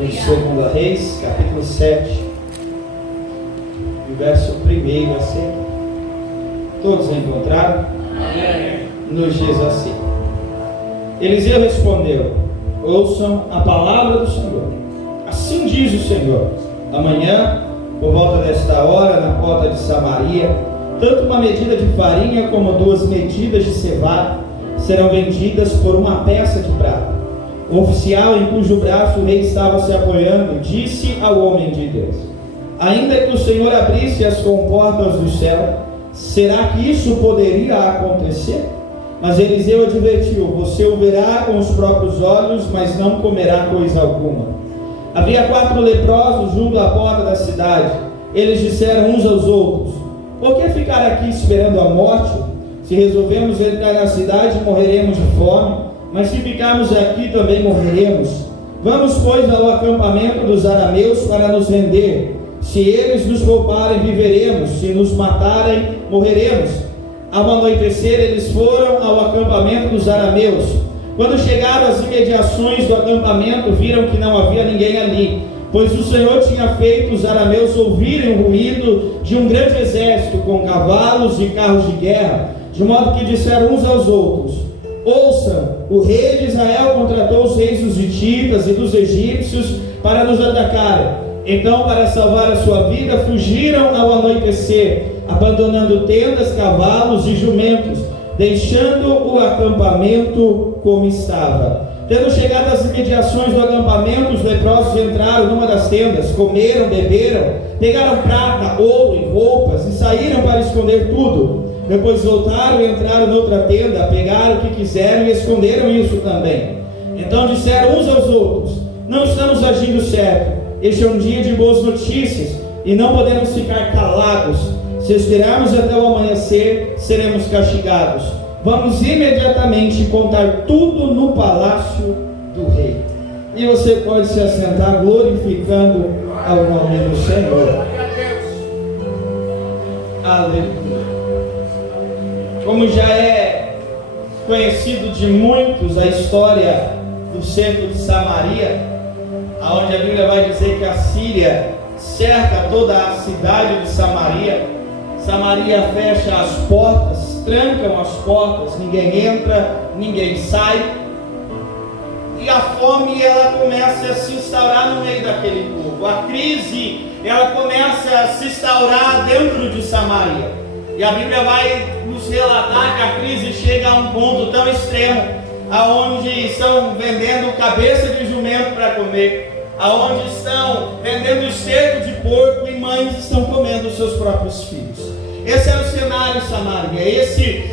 em 2 Reis, capítulo 7, o verso 1 a 6. Todos encontraram? Amém. Nos diz assim: Eliseu respondeu: ouçam a palavra do Senhor. Assim diz o Senhor: amanhã, por volta desta hora, na porta de Samaria, tanto uma medida de farinha como 2 medidas de cevada serão vendidas por uma peça de prata. O oficial em cujo braço o rei estava se apoiando disse ao homem de Deus: ainda que o Senhor abrisse as comportas do céu, será que isso poderia acontecer? Mas Eliseu advertiu: você o verá com os próprios olhos, mas não comerá coisa alguma. Havia 4 leprosos junto à porta da cidade. Eles disseram uns aos outros: por que ficar aqui esperando a morte? Se resolvemos entrar na cidade, morreremos de fome, mas se ficarmos aqui também morreremos. Vamos, pois, ao acampamento dos arameus para nos render. Se eles nos roubarem, viveremos; se nos matarem, morreremos. Ao anoitecer, eles foram ao acampamento dos arameus. Quando chegaram às imediações do acampamento, viram que não havia ninguém ali, pois o Senhor tinha feito os arameus ouvirem o ruído de um grande exército com cavalos e carros de guerra, de modo que disseram uns aos outros: ouçam, o rei de Israel contratou os reis dos hititas e dos egípcios para nos atacarem. Então, para salvar a sua vida, fugiram ao anoitecer, abandonando tendas, cavalos e jumentos, deixando o acampamento como estava. Tendo chegado às imediações do acampamento, os leprosos entraram numa das tendas, comeram, beberam, pegaram prata, ouro e roupas e saíram para esconder tudo. Depois voltaram e entraram noutra tenda, pegaram o que quiseram e esconderam isso também. Então disseram uns aos outros: não estamos agindo certo. Este é um dia de boas notícias e não podemos ficar calados. Se esperarmos até o amanhecer, seremos castigados. Vamos imediatamente contar tudo no palácio do rei. E você pode se assentar glorificando ao nome do Senhor. Aleluia. Como já é conhecido de muitos a história do cerco de Samaria, onde a Bíblia vai dizer que a Síria cerca toda a cidade de Samaria. Samaria fecha as portas, trancam as portas, ninguém entra, ninguém sai, e a fome ela começa a se instaurar no meio daquele povo. A crise ela começa a se instaurar dentro de Samaria, e a Bíblia vai nos relatar que a crise chega a um ponto tão extremo, aonde estão vendendo cabeça de jumento para comer, aonde estão vendendo esterco de porco e mães estão comendo os seus próprios filhos. Esse era o cenário Samaria.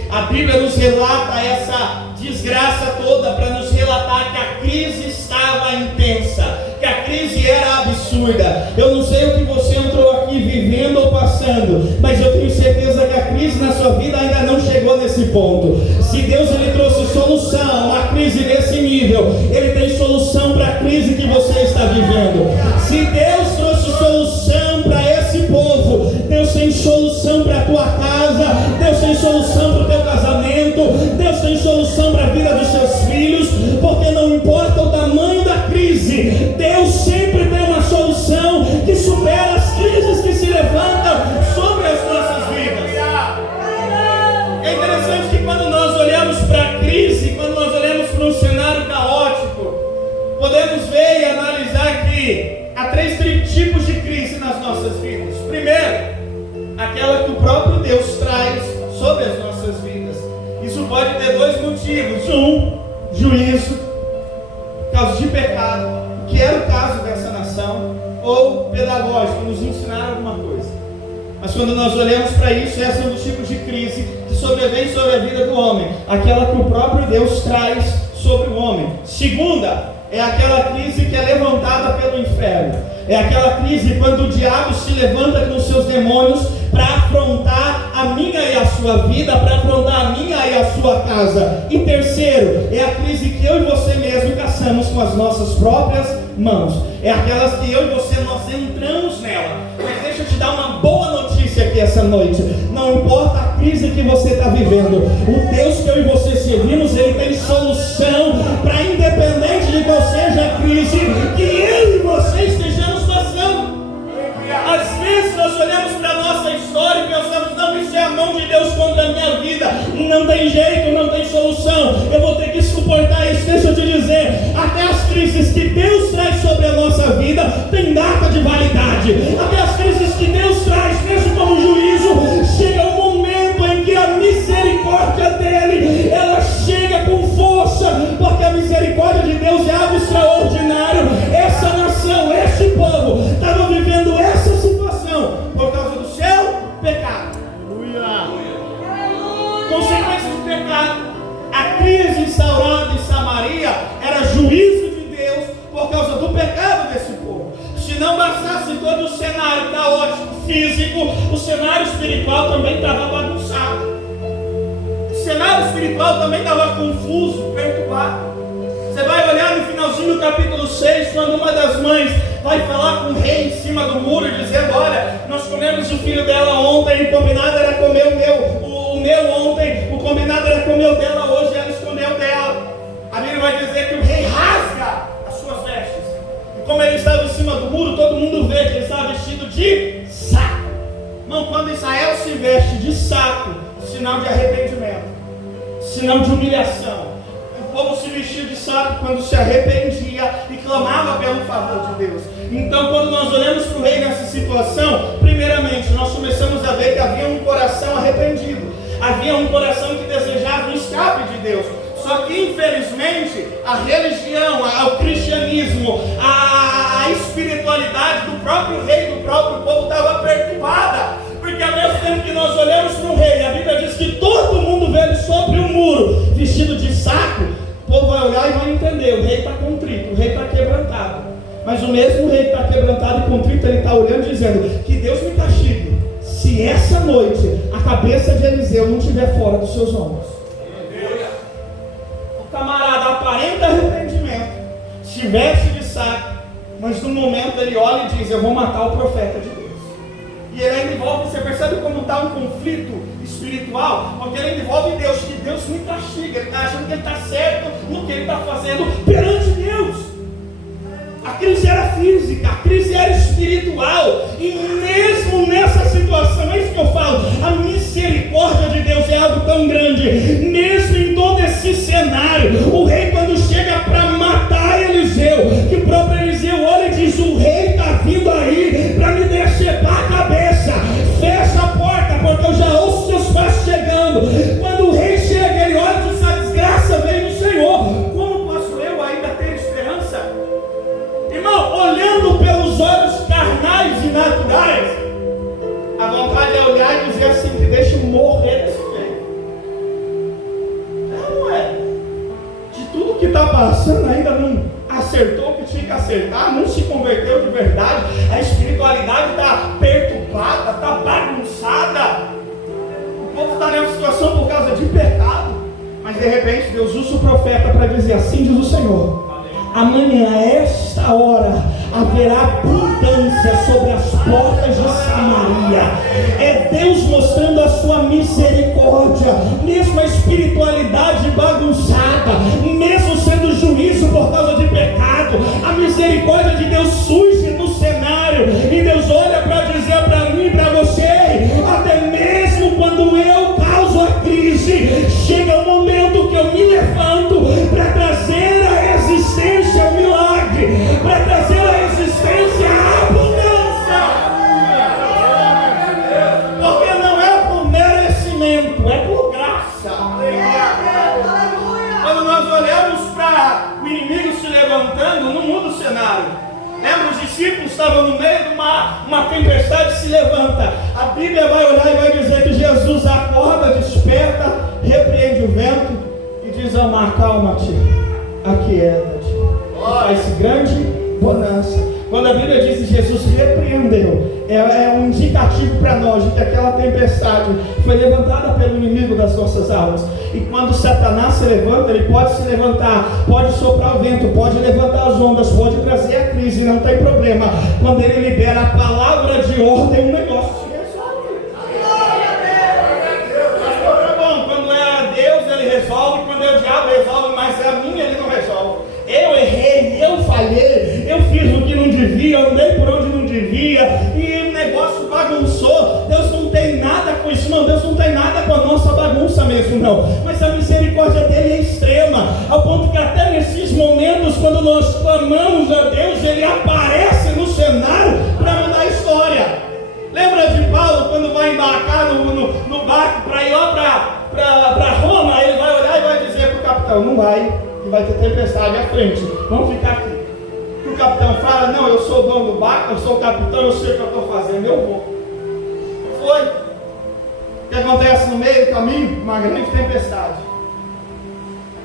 A Bíblia nos relata essa desgraça toda para nos relatar que a crise estava intensa, que a crise era absurda. Eu não sei o que você entrou aqui vivendo ou passando, mas eu tenho certeza que a crise na sua vida ainda não chegou nesse ponto. Se Deus ele trouxe solução a uma crise desse nível, Ele tem solução para a crise que você está vivendo. Se Deus trouxe solução para esse povo, Deus tem solução para a tua casa, Deus tem solução para o teu casamento, Deus tem solução para a vida dos seus filhos, porque não importa o tamanho da crise, Deus sempre tem uma solução que supera as crises que se levantam sobre as nossas vidas. É interessante que quando nós olhamos para a crise, quando nós olhamos para um cenário caótico, podemos ver e analisar que há 3 tipos de crise nas nossas vidas. Primeiro, aquela que o próprio Deus traz sobre as nossas vidas. Isso pode ter 2 motivos: juízo, causa de pecado, que era o caso dessa nação, ou pedagógico, nos ensinar alguma coisa. Mas quando nós olhamos para isso, esse é um dos tipos de crise que sobrevém sobre a vida do homem, aquela que o próprio Deus traz sobre o homem. Segunda, é aquela crise que é levantada pelo inferno. É aquela crise quando o diabo se levanta com seus demônios para afrontar a minha e a sua vida, para afrontar a minha e a sua casa. E terceiro, é a crise que eu e você mesmo caçamos com as nossas próprias mãos. É aquelas que eu e você, nós entramos nela. Mas deixa eu te dar uma boa notícia aqui essa noite. Não importa a crise que você está vivendo, o Deus que eu e você servimos, Ele tem solução para, independente de qual seja a crise que eu e você olhamos para a nossa história e pensamos, não, isso é a mão de Deus contra a minha vida, não tem jeito, não tem solução, eu vou ter que suportar isso. Deixa eu te dizer, até as crises que Deus traz sobre a nossa vida tem data de validade. Até as crises que Deus traz, mesmo como juízo, chega um momento em que a misericórdia dele, ela chega com força, porque a misericórdia de Deus é algo extraordinário. Essa nação, este povo, estava vivendo essa situação por causa do seu pecado. Consequência do pecado. A crise instaurada em Samaria era juízo de Deus por causa do pecado desse povo. Se não bastasse todo o cenário caótico físico, o cenário espiritual também estava bagunçado. O cenário espiritual também estava confuso, perturbado. Você vai olhar no finalzinho do capítulo 6, quando uma das mães vai falar com o rei em cima do muro, dizendo, olha, nós comemos o filho dela ontem, o combinado era comer o meu ontem, o combinado era comer o dela hoje, ela escondeu dela. A Bíblia vai dizer que o rei rasga as suas vestes. E como ele estava em cima do muro, todo mundo vê que ele estava vestido de saco. Não, quando Israel se veste de saco, sinal de arrependimento, sinal de humilhação. O povo se vestia de saco quando se arrependia e clamava pelo favor de Deus. Então, quando nós olhamos para o rei nessa situação, primeiramente, nós começamos a ver que havia um coração arrependido. Havia um coração que desejava o escape de Deus. Só que, infelizmente, a religião, o cristianismo, a espiritualidade do próprio rei, do próprio povo estava perturbada. Porque ao mesmo tempo que nós olhamos para o rei, a Bíblia diz que todo mundo vê ele sobre o muro, vestido de saco, o povo vai olhar e vai entender, o rei está contrito, o rei está quebrantado. Mas o mesmo rei que está quebrantado e contrito, ele está olhando e dizendo, que Deus me castigue, se essa noite a cabeça de Eliseu não estiver fora dos seus ombros. O camarada aparenta arrependimento, se veste de saco, mas no momento ele olha e diz, eu vou matar o profeta de Deus. E ele ainda envolve, você percebe como está um conflito espiritual? Porque ele ainda envolve Deus, que Deus me castiga, ele está achando que ele está certo no que ele está fazendo perante Deus. A crise era física, a crise era espiritual, e mesmo nessa situação, é isso que eu falo, a misericórdia de Deus é algo tão grande, mesmo em todo esse cenário, o rei quando chega para matar Eliseu, que o próprio Eliseu olha e diz, o rei está vindo aí para me decepar a cabeça, fecha a porta, porque eu já ouço seus passos chegando. Quando o rei chega, ele olha e diz, a desgraça veio do Senhor, como posso eu ainda ter esperança? Irmão, olhando pelos olhos carnais e naturais, a vontade é olhar e dizer assim, que deixa eu morrer desse jeito. Não é? De tudo que está passando ainda não acertou o que tinha que acertar, não se converteu de verdade, a espiritualidade está perturbada, está bagunçada. O povo está nessa situação por causa de pecado, mas de repente Deus usa o profeta para dizer, assim diz o Senhor, amanhã, a esta hora, haverá abundância sobre as portas de Samaria. É Deus mostrando a sua misericórdia, mesmo a espiritualidade bagunçada, mesmo sendo juízo por causa de pecado, a misericórdia de Deus surge no cenário, e Deus olha para dizer para mim e para você, até mesmo quando eu causo a crise, chega um momento que eu me levanto para trazer a existência o milagre, para trazer a existência a abundância, porque não é por merecimento, é por graça. Quando nós olhamos para o inimigo se levantando, não muda o cenário. Lembra, os discípulos estavam no meio de uma tempestade, se levanta. A Bíblia vai olhar e vai dizer que Jesus acorda, desperta, repreende o vento e diz ao mar, calma-te, aquieta-te. Faz grande bonança. Quando a Bíblia diz que Jesus repreendeu, é um indicativo para nós de que aquela tempestade foi levantada pelo inimigo das nossas almas. E quando Satanás se levanta, ele pode se levantar, pode soprar o vento, pode levantar as ondas, pode trazer a crise, não tem problema. Quando ele libera a palavra de ordem, um negócio se resolve. Bom, quando é a Deus, ele resolve, quando é o diabo, resolve, mas a mim ele não resolve. Eu errei, eu falhei, eu fiz o que não devia, andei por onde não devia, e o negócio bagunçou. bagunça mesmo não, mas a misericórdia dele é extrema, ao ponto que até nesses momentos, quando nós clamamos a Deus, ele aparece no cenário para mudar a história. Lembra de Paulo quando vai embarcar no barco para ir lá para Roma? Ele vai olhar e vai dizer para o capitão: não vai, que vai ter tempestade à frente, vamos ficar aqui. O capitão fala: não, eu sou o dono do barco, eu sou o capitão, eu sei o que eu estou fazendo, eu vou. Foi. O que acontece no meio do caminho? Uma grande tempestade.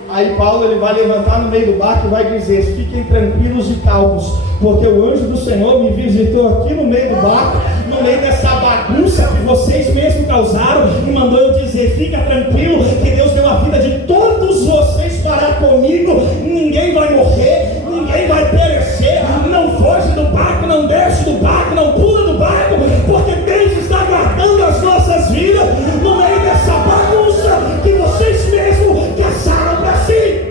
Aí Paulo ele vai levantar no meio do barco e vai dizer: fiquem tranquilos e calmos, porque o anjo do Senhor me visitou aqui no meio do barco, no meio dessa bagunça que vocês mesmos causaram, e mandou eu dizer: fica tranquilo, que Deus deu a vida de todos vocês para comigo, ninguém vai morrer, ninguém vai perecer, não foge do barco, não desce do barco, não pula do barco, porque Deus está guardando as nossas vidas no meio dessa bagunça que vocês mesmos caçaram para si.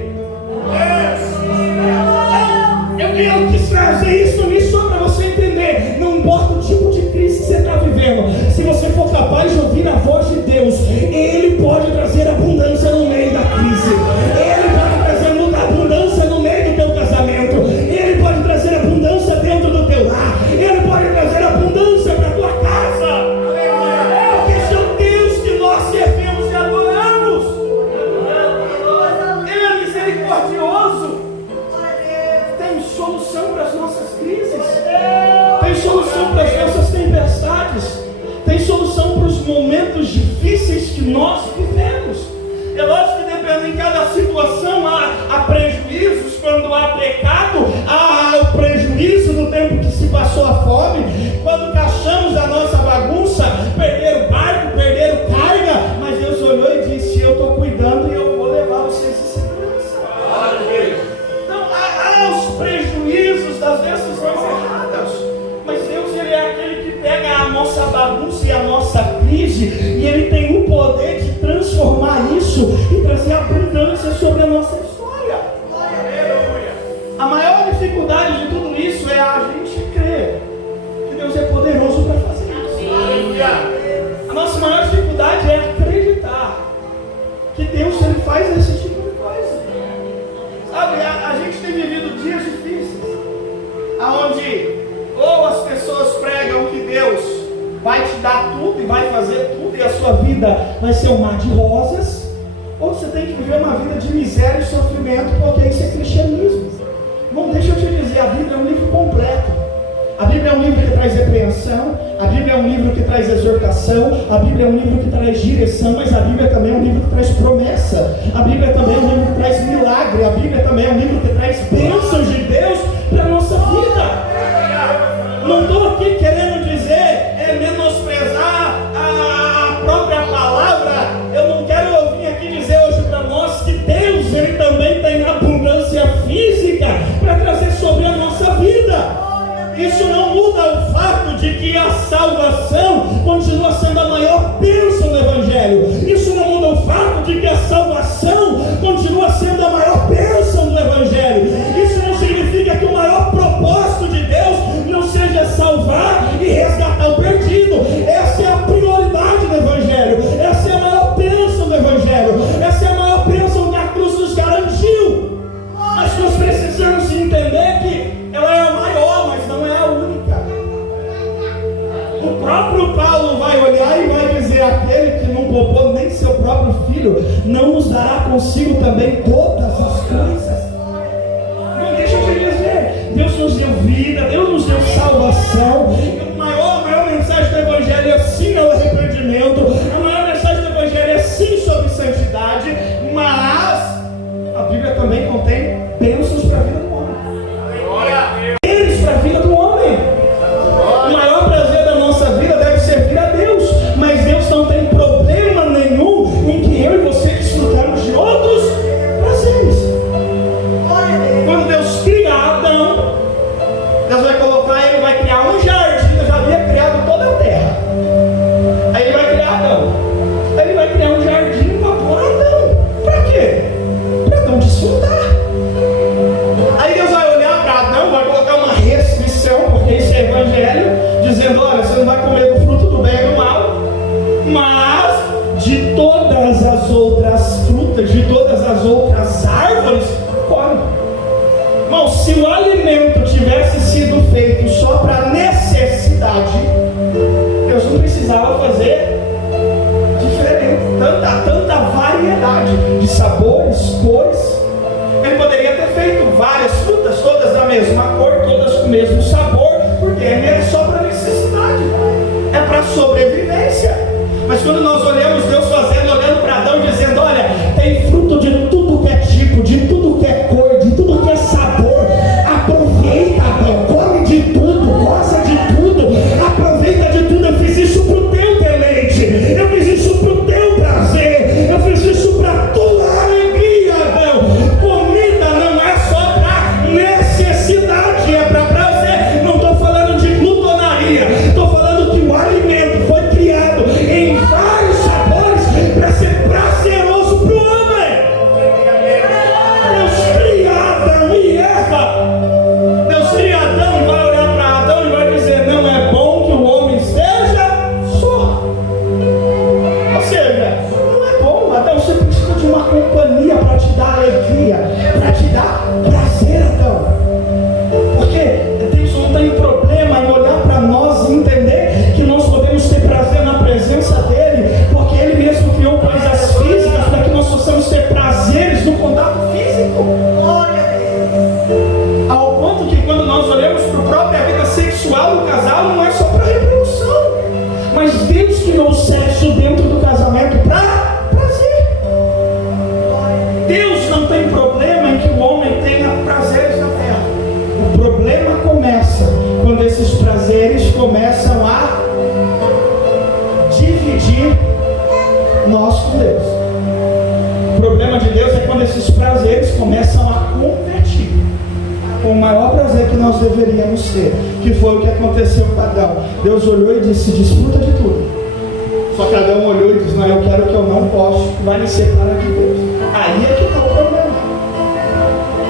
Eu quis trazer isso só para você entender. Não importa o tipo de crise que você está vivendo, se você for capaz de ouvir a voz de Deus, Ele pode trazer abundância no meio da crise. Ele pode trazer abundância no meio do teu casamento. Ele pode trazer abundância dentro do teu lar. Ele pode trazer abundância para a tua casa. Porque esse é o Deus que nós servimos e adoramos. Ele é misericordioso. Tem solução para as nossas crises, tem solução para as nossas tempestades, tem solução para os momentos difíceis que nós vivemos. É lógico que dependendo em cada situação há prejuízos. Quando há pecado, há o prejuízo no tempo que se passou a fome. Quando caixamos a nossa bagunça, perderam barco, perderam carga, mas Deus olhou e disse: eu estou cuidando e eu vou levar vocês em segurança. Então há os prejuízos das decisões erradas, mas Deus ele é aquele que pega a nossa bagunça e a nossa crise, e Ele tem o poder de transformar isso e trazer abundância sobre a nossa história. A maior dificuldade de tudo isso é a gente crer que Deus é poderoso para fazer isso. A nossa maior dificuldade é acreditar que Deus ele faz esse tipo de coisa. Sabe, a gente tem vivido dias difíceis, aonde ou as pessoas pregam que Deus vai te dar tudo e vai fazer tudo e a sua vida vai ser um mar de rosas, ou você tem que viver uma vida de miséria e sofrimento, porque isso é cristianismo. Não deixa eu te dizer, a Bíblia é um livro completo. A Bíblia é um livro que traz repreensão, a Bíblia é um livro que traz exortação, a Bíblia é um livro que traz direção, mas a Bíblia também é um livro que traz promessa, a Bíblia também é um livro que traz milagre, a Bíblia também é um livro que traz bênçãos de Deus para a nossa vida. Não estou aqui querendo dizer, menosprezar a própria palavra. Eu não quero vir aqui dizer hoje para nós que Deus ele também tem abundância física para trazer sobre a nossa vida. Isso não muda o fato de que a salvação continua sendo a maior bênção do Evangelho. Isso não muda o fato de que a salvação continua sendo a maior bênção do Evangelho. Isso não significa que o maior propósito de Deus não seja salvar e resgatar o perdido. Essa é a prioridade do Evangelho. Essa é a maior bênção do Evangelho. Essa é a maior bênção que a cruz nos garantiu. Mas nós precisamos entender que ela é a maior, mas não é a única. O próprio Paulo vai olhar e vai dizer: aquele que não poupou nem seu próprio filho, não nos dará consigo também todas as coisas. Não deixa eu te dizer, Deus nos deu vida, Deus nos deu salvação. A maior mensagem do Evangelho é sim ao arrependimento, a maior mensagem do Evangelho é sim sobre santidade, mas a Bíblia também contém bênçãos para a vida do homem. Eles para a vida do homem. O maior prazer da nossa vida deve servir a Deus, mas Deus não tem problema nenhum em que eu e você desfrutamos de outros prazeres. Quando Deus cria Adão, Deus vai colocar ele, vai criar um jardim. as outras frutas, de todas as outras árvores, come. Irmão, se o alimento tivesse sido feito só para necessidade, Deus não precisava fazer diferente, tanta variedade de sabores, cores. Ele poderia ter feito várias frutas, todas da mesma cor, todas com o mesmo sabor, porque é só para necessidade, é para sobrevivência. Mas quando nós olhamos Deus fazendo, olhando para Adão, dizendo: olha, tem fruto de tudo que é tipo, de tudo que é cor, de tudo que é sabor. Aproveita, Adão, come de tudo, goza de tudo, aproveita de tudo. Eu fiz isso para o teu deleite, eu fiz isso para o teu prazer, eu fiz isso para a tua alegria, Adão. Comida não é só para necessidade, é para prazer. Não estou falando de glutonaria, estou falando que o alimento foi criado em vários sabores para ser prazeroso para o homem. Deus cria Adão e Eva. Deus cria Adão e vai olhar para Adão e vai dizer: não é bom que o homem esteja só. Ou seja, não é bom, Adão, você precisa de uma companhia para te dar alegria, para te dar prazer, Adão. Porque Deus não tem problema em olhar para nós e entender que nós podemos ter prazer na presença dele, porque ele mesmo criou coisas físicas para que nós possamos ter prazeres no contato físico. Ao ponto que quando nós olhamos para a própria vida sexual do casal, não é só para reprodução, mas Deus criou o sexo dentro do casamento para prazer. Deus não tem problema em que o homem tenha prazeres na terra. O problema começa quando esses prazeres começam a dividir nós com Deus. O problema de Deus é quando esses prazeres começam a competir com o maior prazer que nós deveríamos ter, que foi o que aconteceu com Adão. Deus olhou e disse: desfruta de tudo. Só que Adão olhou e disse: não, eu quero o que eu não posso, que vai me separar de Deus. Aí é que está o problema.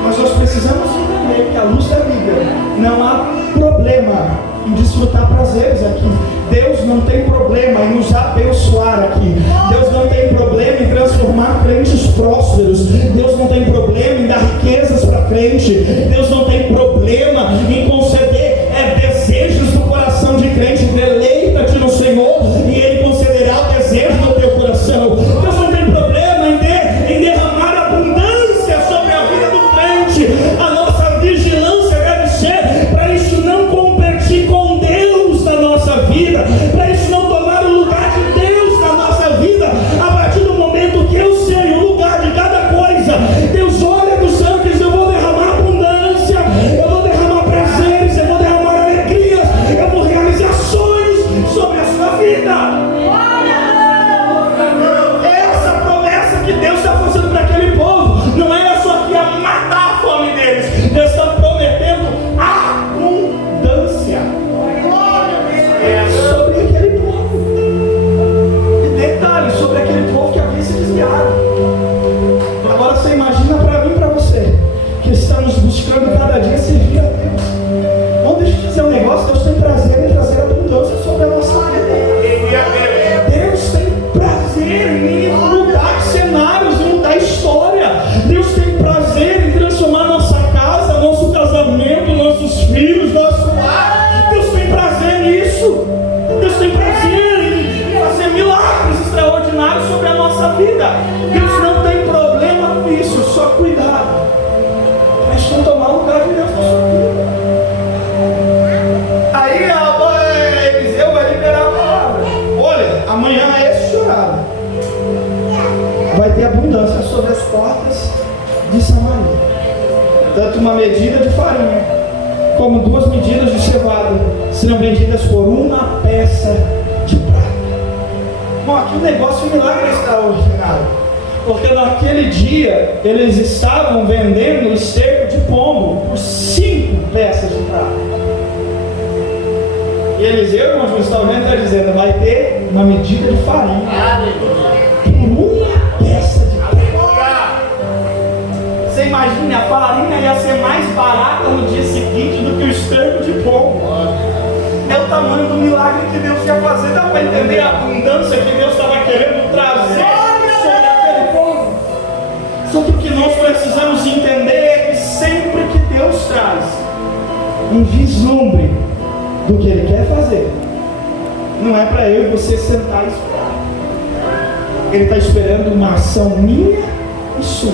Mas nós precisamos entender que, à luz da Bíblia, não há problema em desfrutar prazeres aqui. Deus não tem problema em nos abençoar aqui. Deus não tem problema em transformar crentes prósperos. Deus não tem problema em dar riquezas para crente. Deus não tem problema em conceder desejos do coração de crente. Deleita-te no Senhor e Ele concederá o desejo do teu coração. Deus não tem problema em derramar abundância sobre a vida do crente. A nossa vigilância deve ser para isso não competir com Deus na nossa vida, para isso não tomar o lugar de Deus na nossa vida. A partir do momento que eu sei o lugar de cada coisa, Deus olha do céu e diz: eu vou derramar abundância, eu vou derramar prazeres, eu vou derramar alegrias, eu vou realizar sonhos sobre a sua vida. Essa promessa que Deus está fazendo para aquele povo não era só que ia matar a fome deles. Deus está prometendo abundância sobre aquele povo. E detalhe, sobre aquele povo que havia se desviado. Agora você imagina para mim e para você, que estamos buscando cada dia servir a Deus. Vamos deixa eu dizer um negócio: Deus tem prazer em trazer abundância sobre a nossa vida. Deus tem prazer em mudar cenários, em mudar história. Deus tem prazer em transformar nossa casa, nosso casamento, nossos filhos, nosso lar. Deus tem prazer nisso. Deus tem prazer em fazer milagres extraordinários sobre a nossa vida. Deus não tem problema com isso, só cuidado, mas não tomar o lugar de Deus na sua vida. Aí Eliseu vai liberar a palavra: olha, amanhã é esse horário, vai ter abundância sobre as portas de Samaria. Tanto uma medida de farinha como 2 medidas de cevada serão vendidas por uma peça de prata. Bom, aqui o negócio, o milagre é extraordinário, porque naquele dia eles estavam vendendo esterco de pombo por 5 peças de prata. E Eliseu, irmão, está olhando e está dizendo: vai ter uma medida de farinha por uma peça de prata. Você imagina, a farinha ia ser mais barata no dia seguinte do que o esterco de pombo. É o tamanho do milagre que Deus ia fazer. Dá para entender a abundância que Deus estava querendo trazer sobre Só que o que nós precisamos entender é que sempre que Deus traz um vislumbre do que Ele quer fazer, não é para eu e você sentar e esperar. Ele está esperando uma ação minha e sua.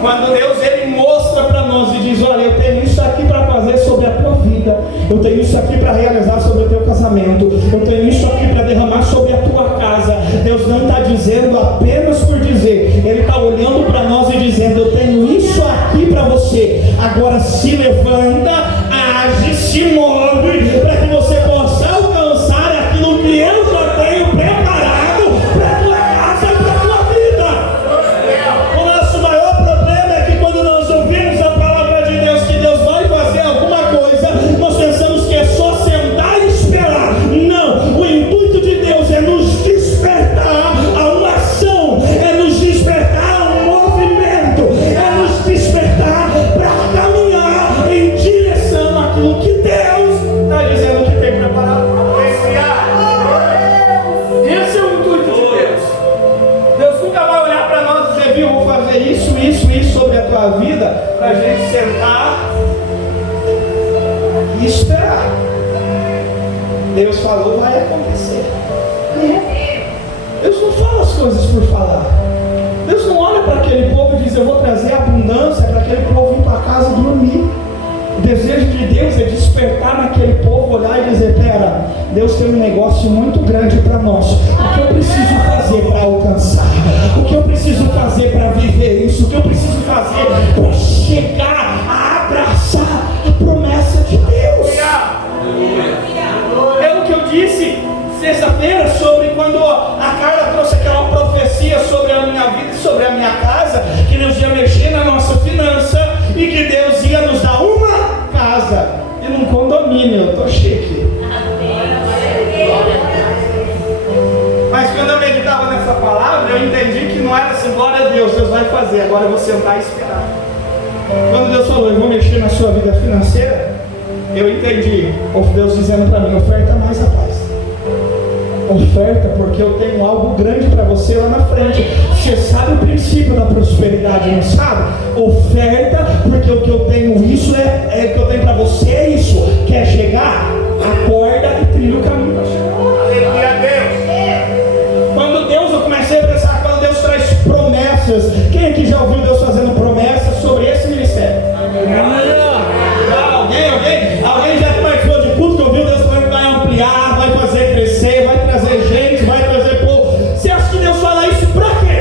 Quando Deus Ele mostra para nós e diz: olha, eu tenho isso aqui para fazer sobre a tua vida, eu tenho isso aqui para realizar sobre o teu casamento, eu tenho isso aqui para derramar sobre a tua casa. Deus não está dizendo apenas por dizer, Ele está olhando para nós e dizendo: eu tenho isso aqui para você, agora se levanta, age, se move, para que você possa alcançar aquilo que eu já tenho preparado para a tua casa e para a tua vida. O nosso maior problema é que quando nós ouvimos a palavra de Deus, que Deus vai fazer alguma coisa, nós pensamos que é só sentar e esperar. Não, o intuito de Deus é nos despertar a uma ação, é nos despertar a um movimento, é nos despertar para caminhar em direção àquilo que Deus está dizendo que tem preparado para nós. Esse é o intuito de Deus. Deus nunca vai olhar para nós e dizer: viu, vou fazer isso sobre a tua vida, para a gente sentar e esperar. Deus falou, vai acontecer. Deus não fala as coisas por falar. Deus não olha para aquele povo e diz: eu vou trazer abundância para aquele povo ir para casa dormir. O desejo de Deus é despertar naquele povo, olhar e dizer: pera, Deus tem um negócio muito grande para nós. O que eu preciso fazer para alcançar? O que eu preciso fazer para viver isso? O que eu preciso fazer para chegar a abraçar a promessa de Deus? É o que eu disse sexta-feira sobre quando a Carla trouxe aquela profecia sobre a minha vida e sobre a minha casa, que Deus ia mexer na nossa finança e que Deus ia nos dar uma casa e num condomínio. Eu tô chique. Mas quando eu meditava nessa palavra, eu entendi que não era assim: glória a Deus, Deus vai fazer, agora eu vou sentar e esperar. Quando Deus falou: eu vou mexer na sua vida financeira, eu entendi Deus dizendo para mim: oferta mais, rapaz. Oferta, porque eu tenho algo grande para você lá na frente. Você sabe o princípio da prosperidade, não sabe? Oferta, porque o que eu tenho, isso é o que eu tenho para você, é isso. Quer chegar? Acorda e trilha o caminho para chegar. Aleluia a Deus. Quando Deus, eu comecei a pensar, quando Deus traz promessas, quem aqui já ouviu Deus fazendo promessas sobre esse ministério? Alguém já participou de culto que ouviu Deus falando que vai ampliar, vai fazer crescer, vai trazer gente, vai trazer povo? Você acha que Deus fala isso pra quê?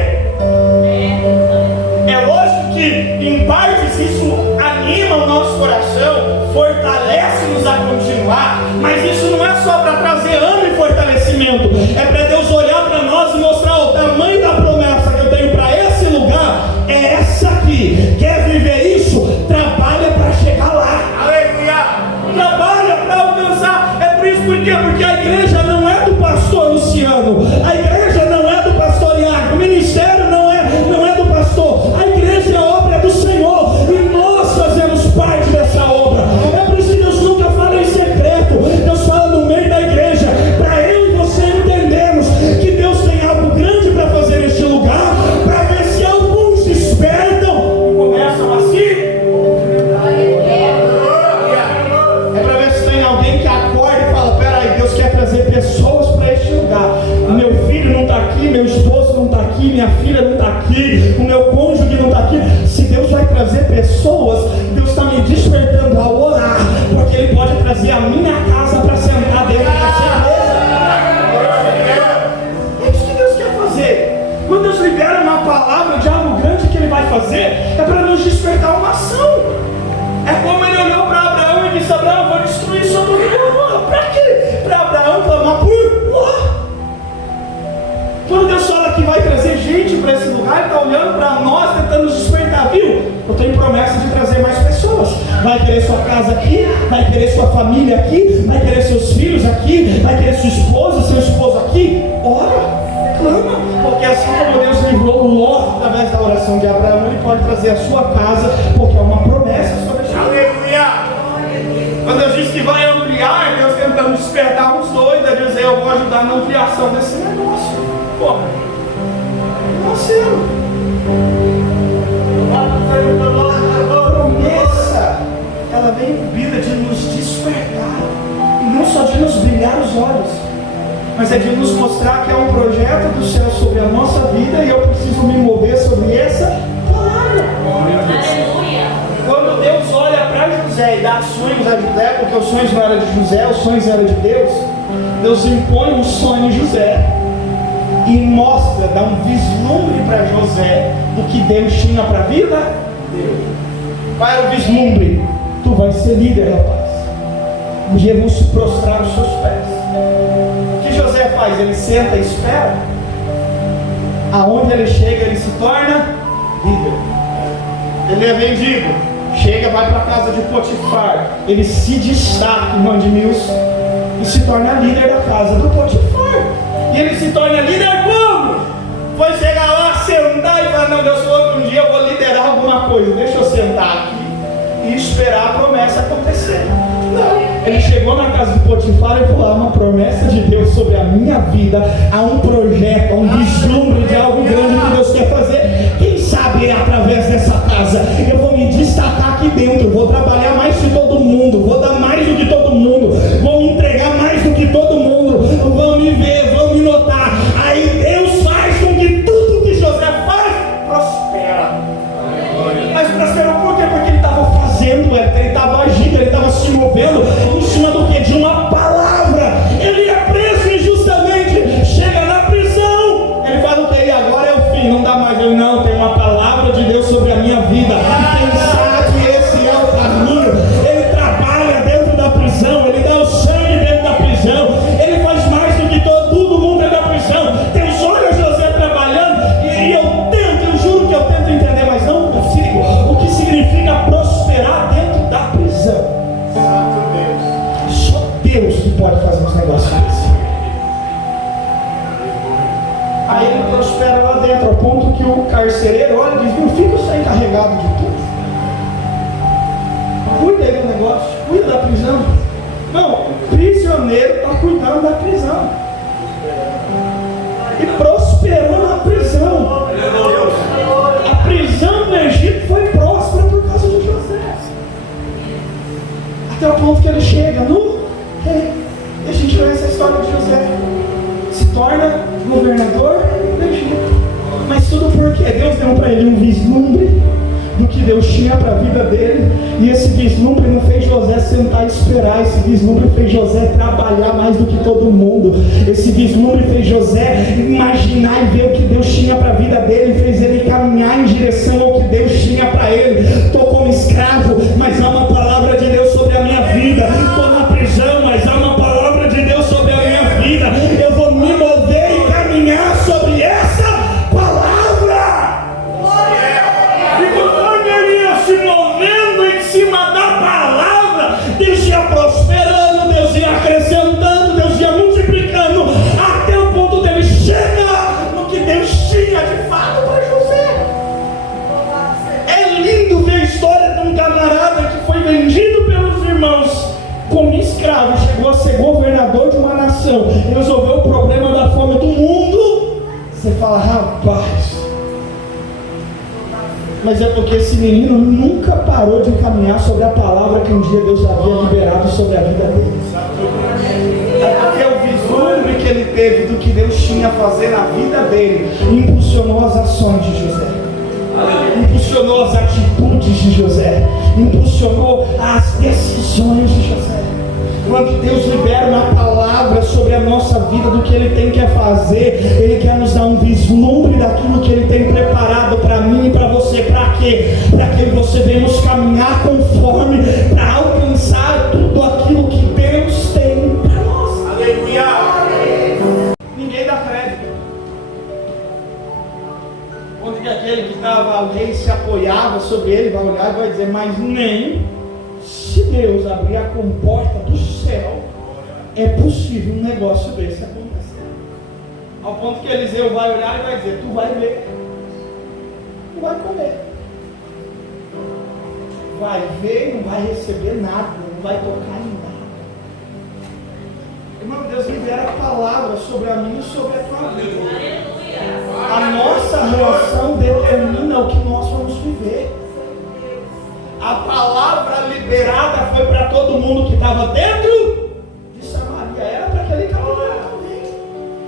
É lógico que em partes isso anima o nosso coração, fortalece-nos a continuar, mas isso não é só para trazer ânimo e fortalecimento, é para Deus olhar para nós e mostrar o tamanho da promessa que eu tenho para esse lugar, é essa aqui. Quer viver isso? Trabalha para chegar lá. Trabalha para alcançar. É por isso, por quê? Porque a igreja não é do pastor Luciano, a igreja não é do pastor Iago, o ministério não é do pastor, a igreja é a obra do Senhor e nós fazemos parte dessa obra. É por isso que Deus nunca fala em secreto, Deus fala no meio da igreja, para eu e você entendermos que Deus tem algo grande para fazer neste lugar, para ver se alguns despertam e começam a se pessoas para este lugar. Meu filho não está aqui, meu esposo não está aqui, minha filha não está aqui, o meu cônjuge não está aqui. Se Deus vai trazer pessoas, Deus está me despertando a orar, porque Ele pode trazer a minha casa para sentar dentro dessa mesa. É isso que Deus quer fazer. Quando Deus libera uma palavra de algo grande que Ele vai fazer, é para nos despertar uma ação. É como Ele olhou para Abraão e disse: Abraão, eu vou destruir Sodoma e Gomorra. Para quê? Para Abraão clamar por Quando Deus fala que vai trazer gente para esse lugar, Ele está olhando para nós, tentando nos despertar, viu? Eu tenho promessa de trazer mais pessoas. Vai querer sua casa aqui, vai querer sua família aqui, vai querer seus filhos aqui, vai querer sua esposa, seu esposo aqui. Ora, clama, porque assim como Deus livrou Ló através da oração de Abraão, Ele pode trazer a sua casa, porque é uma promessa sobre a aleluia. Quando Deus diz que vai ampliar, Deus tentando despertar uns doidos, a dizer: eu vou ajudar na ampliação desse negócio. Porra, não sei. A promessa, ela vem incluída de nos despertar, e não só de nos brilhar os olhos, mas é de nos mostrar que é um projeto do céu sobre a nossa vida, e eu preciso me mover sobre essa palavra. Aleluia. Quando Deus olha para José e dá sonhos a José, porque os sonhos não eram de José, os sonhos eram de Deus, Deus impõe um sonho em José e mostra, dá um vislumbre para José do que Deus tinha para a vida dele. Qual era o vislumbre? Tu vais ser líder, rapaz. Um dia vão se prostrar aos seus pés. O que José faz? Ele senta e espera. Aonde ele chega, ele se torna líder. Ele é vendido, chega, vai para a casa de Potifar, ele se destaca, irmão de Milson, e se torna líder da casa do Potifar. E ele se torna líder como? Foi chegar lá, sentar e falar, não, Deus falou que um dia eu vou liderar alguma coisa, deixa eu sentar aqui e esperar a promessa acontecer. Não, ele chegou na casa de Potifar e falou, há uma promessa de Deus sobre a minha vida, há um projeto, há um vislumbre de algo grande que Deus quer fazer. Quem sabe é através dessa casa eu vou me destacar aqui dentro, vou trabalhar mais que todo mundo, vou dar mais do que todo mundo, vou me entregar mais do que todo mundo, vão me ver, vão me notar. Aí Deus faz com que tudo que José faz prospera. Mas prosperou por quê? Porque ele estava fazendo, ele estava agindo, ele estava se movendo em cima do que? De uma palavra. Ele é preso injustamente, chega na prisão, ele fala o que? E agora é o fim, não dá mais. Ele não, tem uma palavra de Deus sobre a minha vida. Quem sabe esse é o caminho. Ele trabalha dentro da prisão, ele dá o sangue dentro da prisão, ele faz mais do que todo mundo dentro da prisão. Deus olha José trabalhando e eu juro que eu tento entender, mas não consigo. O que significa prosperar dentro da prisão? Só Deus que pode fazer uns negócios desses. Aí ele prospera lá dentro, ao ponto que o carcereiro olha e diz, não fica só encarregado de tudo. Cuida aí do negócio, cuida da prisão. Não, o prisioneiro está cuidando da prisão. E prosperou na prisão. A prisão no Egito foi próspera por causa de José. Até o ponto que ele chega no rei. E a gente conhece a história de José. Se torna governador do Egito. Mas tudo porque Deus deu para ele um vislumbre do que Deus tinha para a vida dele. E esse vislumbre não fez José sentar e esperar. Esse vislumbre fez José trabalhar mais do que todo mundo. Esse vislumbre fez José imaginar e ver o que Deus tinha para a vida dele. Fez ele caminhar em direção ao que Deus tinha para ele. Estou como escravo, mas há uma palavra de Deus sobre a minha vida. Estou na prisão, mas há uma palavra de Deus sobre a minha vida. Eu vou me mover e caminhar sobre essa palavra. E conforme ele ia se movendo em cima da palavra, Deus ia prosperando, Deus ia acrescentando, Deus ia multiplicando, até o ponto dele chegar no que Deus tinha de fato para José. É lindo ver a história de um camarada que foi vendido pelos irmãos como escravo, chegou a ser governador de uma nação e resolveu o problema da fome do mundo. Você fala, rapaz, mas é porque esse menino nunca parou de caminhar sobre a palavra que um dia Deus havia liberado sobre a vida dele. É porque o vislumbre que ele teve do que Deus tinha a fazer na vida dele impulsionou as ações de José, impulsionou as atitudes de José, impulsionou as decisões de José. Quando Deus libera uma palavra sobre a nossa vida, do que Ele tem que fazer, Ele quer nos dar um vislumbre daquilo que Ele tem preparado para mim e para você. Para quê? Para que você venhamos caminhar conforme, para alcançar tudo aquilo que Deus tem para nós. Aleluia! Ninguém dá crédito. Onde que aquele que estava, alguém se apoiava sobre ele, vai olhar e vai dizer, mas nem se Deus abrir a comporta do céu, é possível um negócio desse acontecer. Ao ponto que Eliseu vai olhar e vai dizer, tu vai ver, tu vai comer, vai ver e não vai receber nada, não vai tocar em nada. Irmão, Deus libera a palavra sobre a minha e sobre a tua vida. A nossa reação determina o que nós vamos viver. A palavra liberada foi para todo mundo que estava dentro de Samaria. Era para aquele cara também.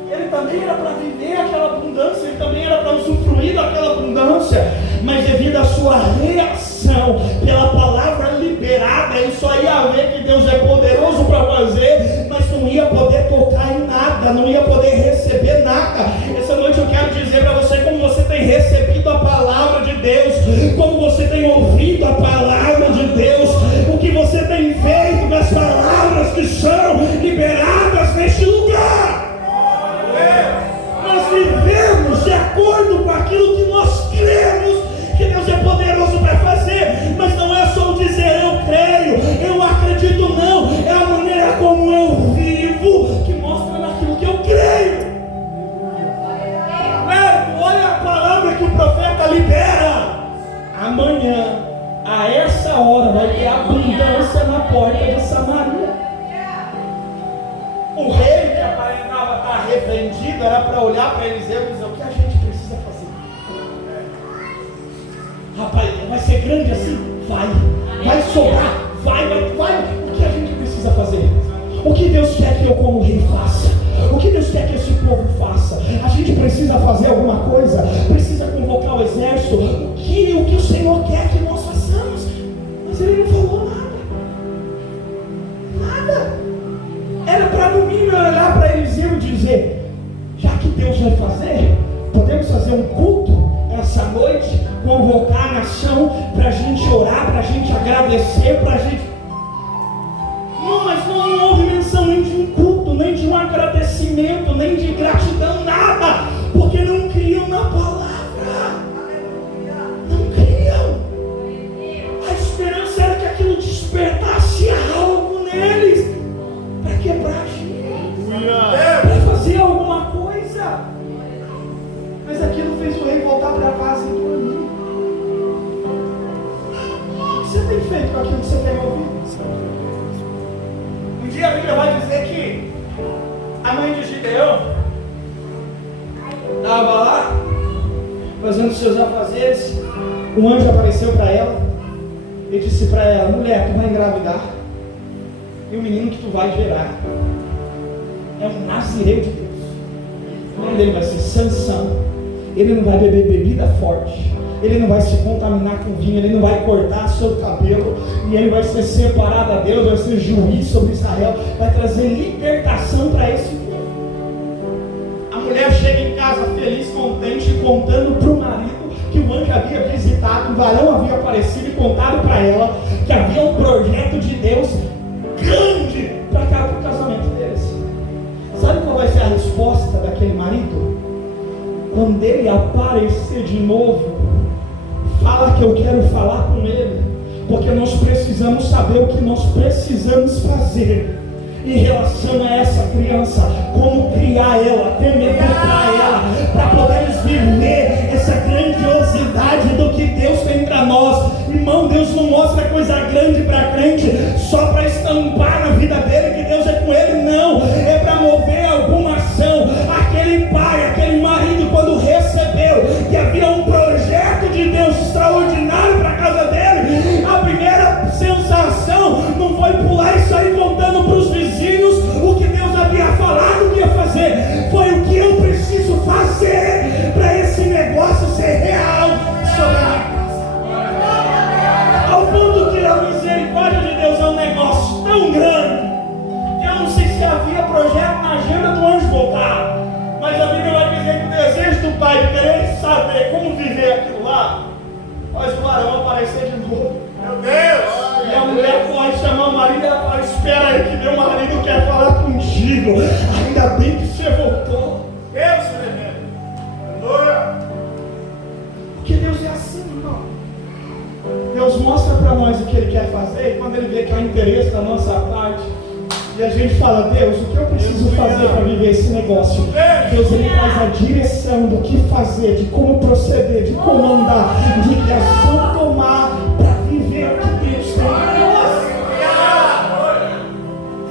Ele também era para viver aquela abundância. Ele também era para usufruir daquela abundância. Mas devido à sua reação pela palavra liberada, ele só ia ver que Deus é poderoso para fazer, mas não ia poder tocar em nada, não ia poder receber nada. Essa noite eu quero dizer para você como você tem recebido a palavra de Deus, como você tem ouvido a palavra de Deus, o que você tem feito com as palavras que são liberadas neste lugar. Nós vivemos de acordo com aquilo que nós cremos que Deus é poderoso para fazer, mas não é só o dizer eu creio, eu acredito, não, é a maneira como eu vivo que mostra naquilo que eu creio. Olha a palavra que o profeta libera. Amanhã, a essa hora, vai ter abundância na porta de Samaria. O rei que aparentava estar arrependido era para olhar para Eliseu e dizer: o que a gente precisa fazer? Rapaz, vai ser grande assim? Vai sobrar, vai. O que a gente precisa fazer? O que Deus quer que eu como rei faça? O que Deus quer que esse povo faça? A gente precisa fazer alguma coisa? Precisa convocar o exército? O que o Senhor quer que nós façamos? Mas ele não falou nada. Era para no mínimo olhar para Eliseu e dizer: já que Deus vai fazer, podemos fazer um culto essa noite, convocar a nação para a gente orar, para a gente agradecer, para a gente... Não, mas não houve menção nem de um culto, nem de um agradecimento, nem de gratidão, nada, porque não criam na palavra. Não criam. A esperança era que aquilo despertasse algo neles, para quebrar a gente, para fazer alguma coisa. Mas aquilo fez o rei voltar para a base do caminho. O que você tem feito com aquilo que você tem ouvido? Um dia a Bíblia vai dizer que a mãe de Gideão estava lá fazendo seus afazeres. Um anjo apareceu para ela e disse para ela: mulher, tu vai engravidar, e o menino que tu vai gerar é um nazireu de Deus. O nome dele vai ser Sansão. Ele não vai beber bebida forte, ele não vai se contaminar com vinho, ele não vai cortar seu cabelo, e ele vai ser separado a Deus, vai ser juiz sobre Israel, vai trazer libertação para esse povo. A mulher chega em casa feliz, contente, contando para o marido que o anjo havia visitado, o varão havia aparecido e contado para ela que havia um projeto de Deus grande para acabar com o casamento deles. Sabe qual vai ser a resposta daquele marido? Quando ele aparecer de novo, fala que eu quero falar com ele, porque nós precisamos saber o que nós precisamos fazer em relação a essa criança, como criar ela, temperar ela, para podermos viver essa grandiosidade do que Deus tem para nós. Irmão, Deus não mostra coisa grande para crente só para estampar na vida dele que Deus é com ele, não, é para mover alguma ação. Aquele pai, aquele marido, quando recebeu que havia um projeto de Deus extraordinário para a casa dele, a primeira sensação não foi pular e sair contando para os vizinhos o que Deus havia falado que ia fazer, foi o que eu preciso fazer para esse negócio ser real sobre a minha casa. Ao ponto que a misericórdia de Deus é um negócio tão grande que eu não sei se havia projeto na agenda do anjo voltar, mas a Bíblia vai dizer que o desejo do pai de querer saber como viver aquilo lá faz o varão aparecer de novo. Meu Deus! E a mulher pode chamar o marido e ela fala: espera aí que meu marido quer falar contigo, ainda bem que você voltou. Deus, aleluia! Porque Deus é assim, irmão. Deus mostra para nós o que Ele quer fazer, e quando Ele vê que é o interesse da nossa parte, e a gente fala: Deus, o que eu preciso fazer para viver esse negócio? Deus, Ele traz a direção do que fazer, de como proceder, de como andar, de que ação tomar para viver o que Deus tem para nós.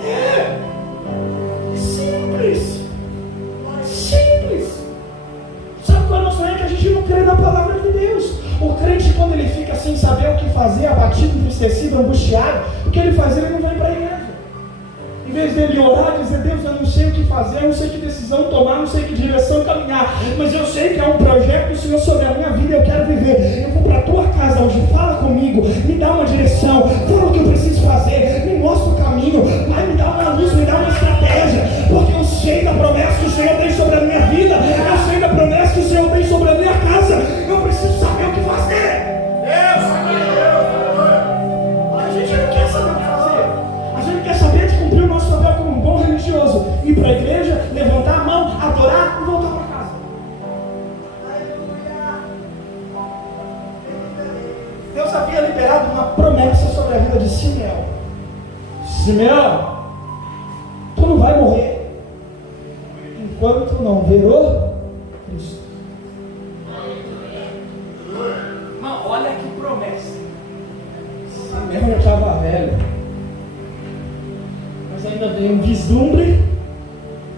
É simples. Sabe qual é na palavra de Deus. O crente, quando ele fica sem saber o que fazer, abatido, entristecido, angustiado, o que ele faz? Ele não vem para a igreja. Em vez dele orar, dizer: Deus, eu não sei o que fazer, eu não sei que decisão tomar, não sei que direção caminhar, mas eu sei que é um projeto do Senhor sobre a minha vida, eu quero viver. Eu vou para a tua casa hoje, fala comigo, me dá uma direção, fala o que eu preciso fazer, me mostra o caminho, vai me dar uma luz, me dá uma estratégia, porque eu sei da promessa que o Senhor tem sobre a minha vida, eu sei da promessa que o Senhor tem sobre a minha casa, eu preciso saber o que fazer. A gente não quer saber o que fazer, a gente quer saber de cumprir o nosso papel como um bom religioso, ir para a igreja, levantar a mão, adorar e voltar para casa. Deus havia liberado uma promessa sobre a vida de Simeão. Simeão, tu não vai morrer enquanto não ver o Cristo. Irmão, olha que promessa. Simeão já estava velho, mas ainda veio um vislumbre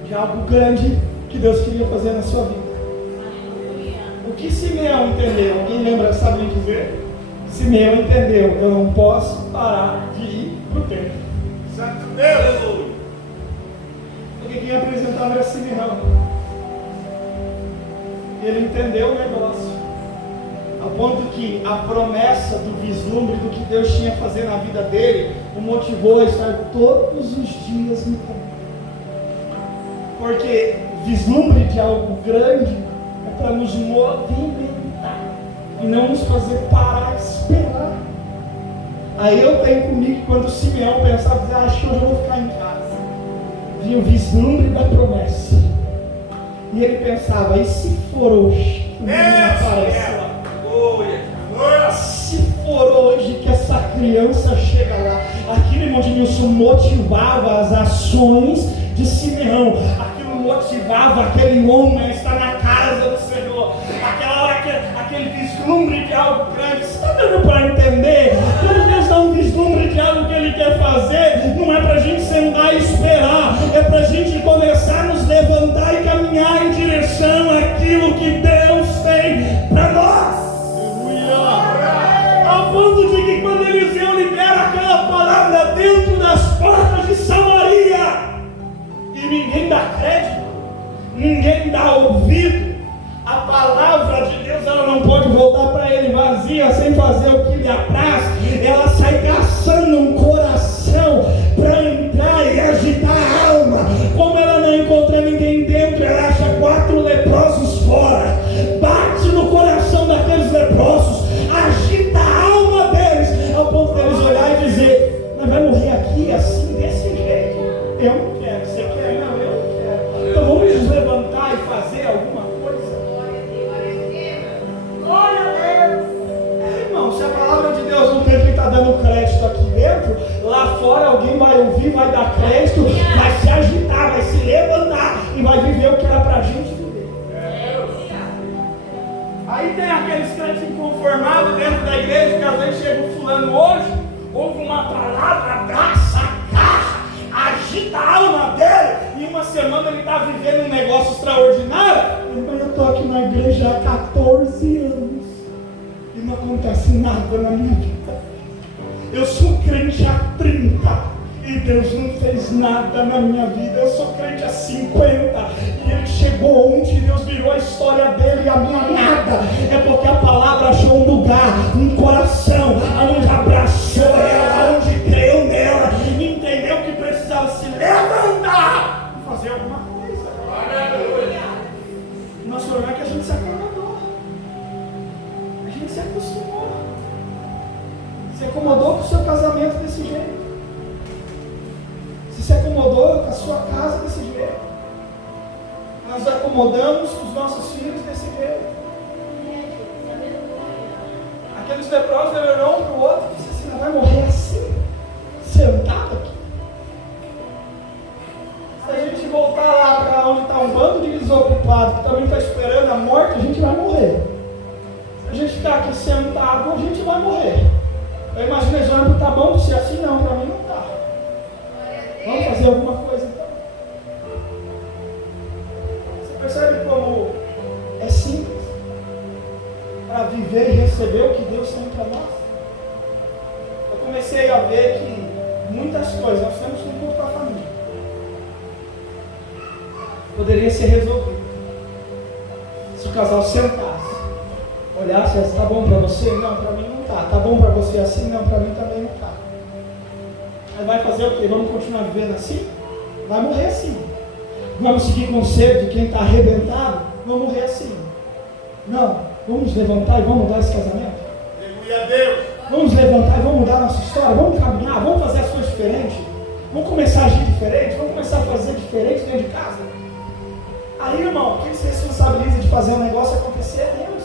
de algo grande que Deus queria fazer na sua vida. O que Simeão entendeu? Alguém lembra, sabe me dizer? Simeão entendeu: eu não posso parar de ir para o templo. Santo Deus! Porque quem apresentava era Simeão. Ele entendeu o negócio, a ponto que a promessa do vislumbre do que Deus tinha a fazer na vida dele o motivou a estar todos os dias no templo. Porque o vislumbre de algo grande é para nos movimentar e não nos fazer parar e esperar. Aí eu tenho comigo que quando Simeão pensava: acho que hoje eu vou ficar em casa, vinha o vislumbre da promessa, e ele pensava: e se for hoje que não aparece lá? Se for hoje que essa criança chega lá? Aquilo, irmão de Nilson, motivava as ações de Simeão. Aquilo motivava aquele homem a estar na casa do Senhor. Aquela hora, aquele vislumbre de algo grande. Você está dando para entender? Quando Deus dá um vislumbre de algo que Ele quer fazer, não é para a gente sentar e esperar, é para a gente começar a nos levantar e caminhar em direção àquilo que Deus tem para nós. Ao ponto de que quando Eliseu libera aquela palavra dentro das portas de Samaria, e ninguém dá crédito, ninguém dá ouvido, a palavra de Deus ela não pode voltar para ele vazia, sem fazer o que lhe apraz. Ela sai caçando um coração para entrar e agitar a alma. Como ela não encontra ninguém dentro, ela acha 4 leprosos fora, bate no coração daqueles leprosos, agita a alma deles, ao ponto deles olhar e dizer: mas vai morrer aqui assim, desse jeito? Eu não quero. Você quer? Não, eu não quero. Então vamos nos levantar e fazer alguma coisa. Glória a Deus. Irmão, se a palavra de Deus não tem que estar dando crédito aqui dentro, lá fora alguém vai ouvir, vai dar crédito, vai se agitar, vai se levantar e vai viver o que era pra gente viver. Aí tem aqueles crentes inconformados dentro da igreja, que às vezes chega o fulano hoje, ouve uma palavra, abraça, agarra, agita a alma dele, e uma semana ele está vivendo um negócio extraordinário. Mas eu estou aqui na igreja há 14 anos e não acontece nada na minha vida. Eu sou crente há 30 e Deus não fez nada na minha vida. Eu sou crente há 50 e Ele chegou ontem e Deus virou a história dele e a minha nada. É porque a palavra achou um lugar, um coração, onde abraçou ela, onde creu nela, entendeu que precisava se levantar e fazer alguma coisa. Nosso problema é que a gente se acomodou, a gente se acostumou, se acomodou com o seu casamento desse jeito, se acomodou com a sua casa desse jeito, nós acomodamos os nossos filhos desse jeito. Aqueles leprosos olharam um para o outro e disseram assim: não vai morrer assim, sentado aqui? Se a gente voltar lá para onde está um bando de desocupados que também está esperando a morte, a gente vai morrer. Se a gente ficar aqui sentado, a gente vai morrer. Eu imagino eles olhando: tá bom de ser assim? Não, para mim não está. Vamos fazer alguma coisa então. Você percebe como é simples? para viver e receber o que Deus tem para nós. Eu comecei a ver que muitas coisas, nós temos um culto para a família, poderia ser resolvido se o casal sentasse, olhasse, está bom para você? Não, para mim não está. Está bom para você assim? Não, para mim também não está. Aí vai fazer o quê? Vamos continuar vivendo assim? Vai morrer assim. Vamos seguir conselho de quem está arrebentado? Vamos morrer assim. Não, vamos levantar e vamos mudar esse casamento. Aleluia a Deus. Vamos levantar e vamos mudar nossa história. Vamos caminhar, vamos fazer as coisas diferentes. Vamos começar a agir diferente. Vamos começar a fazer diferente dentro de casa. Aí, irmão, quem se responsabiliza de fazer o negócio acontecer é Deus.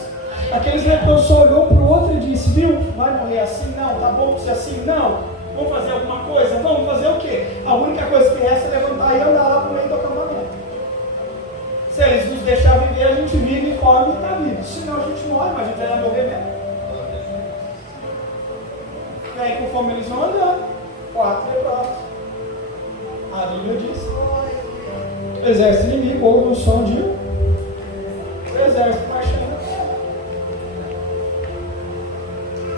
Aqueles leprosos só olhou para o outro e disse, viu, vai morrer assim? Não, tá bom ser assim? Não. Vamos fazer alguma coisa? Vamos fazer o quê? A única coisa que resta é levantar e andar lá para o meio do acampamento. Se eles nos deixarem viver, a gente vive e come e está vivo. Senão a gente morre, mas a gente vai morrer mesmo. E aí, conforme eles vão andando, 4 leprosos. A Bíblia diz: o exército inimigo ouve o som de o exército marchando.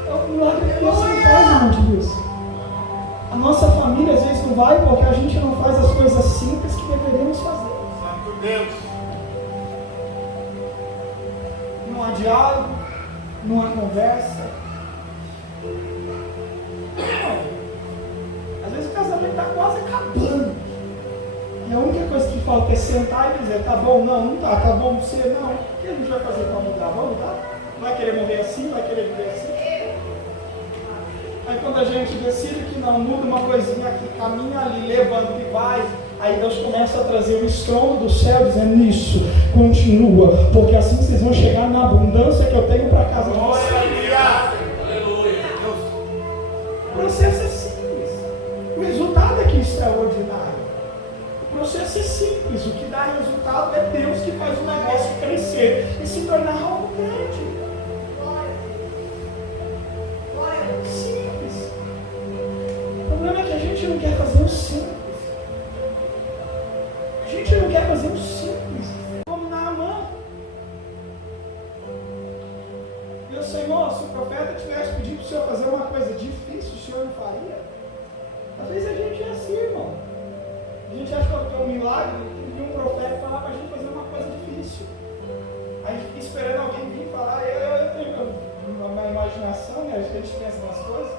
O milagre de Deus não faz muito disso. A nossa família às vezes não vai porque a gente não faz as coisas simples que deveríamos fazer. Santo Deus. Não há diálogo, não há conversa. Às vezes o casamento está quase acabando. E a única coisa que falta é sentar e dizer, tá bom, não tá bom pra você, não. O que a gente vai fazer para mudar? Vamos mudar? Vai querer morrer assim? Vai querer viver assim? Aí quando a gente decide que não, muda uma coisinha aqui, caminha ali, levanta e vai, aí Deus começa a trazer o estrondo do céu dizendo, isso, continua, porque assim vocês vão chegar na abundância que eu tenho para casa de vocês. Aleluia. O processo é simples, o resultado é que é extraordinário. O processo é simples, o que dá resultado é Deus que faz o negócio crescer e se tornar algo grande. Simples. O problema é que a gente não quer fazer o simples. A gente não quer fazer o simples. Como Naamã. Meu Senhor, se o profeta tivesse pedido para o Senhor fazer uma coisa difícil, o Senhor não faria? Às vezes a gente é assim, irmão. A gente acha que é um milagre e um profeta falar para a gente fazer uma coisa difícil. A gente fica esperando alguém vir falar, eu tenho uma imaginação, né? A gente pensa nas coisas.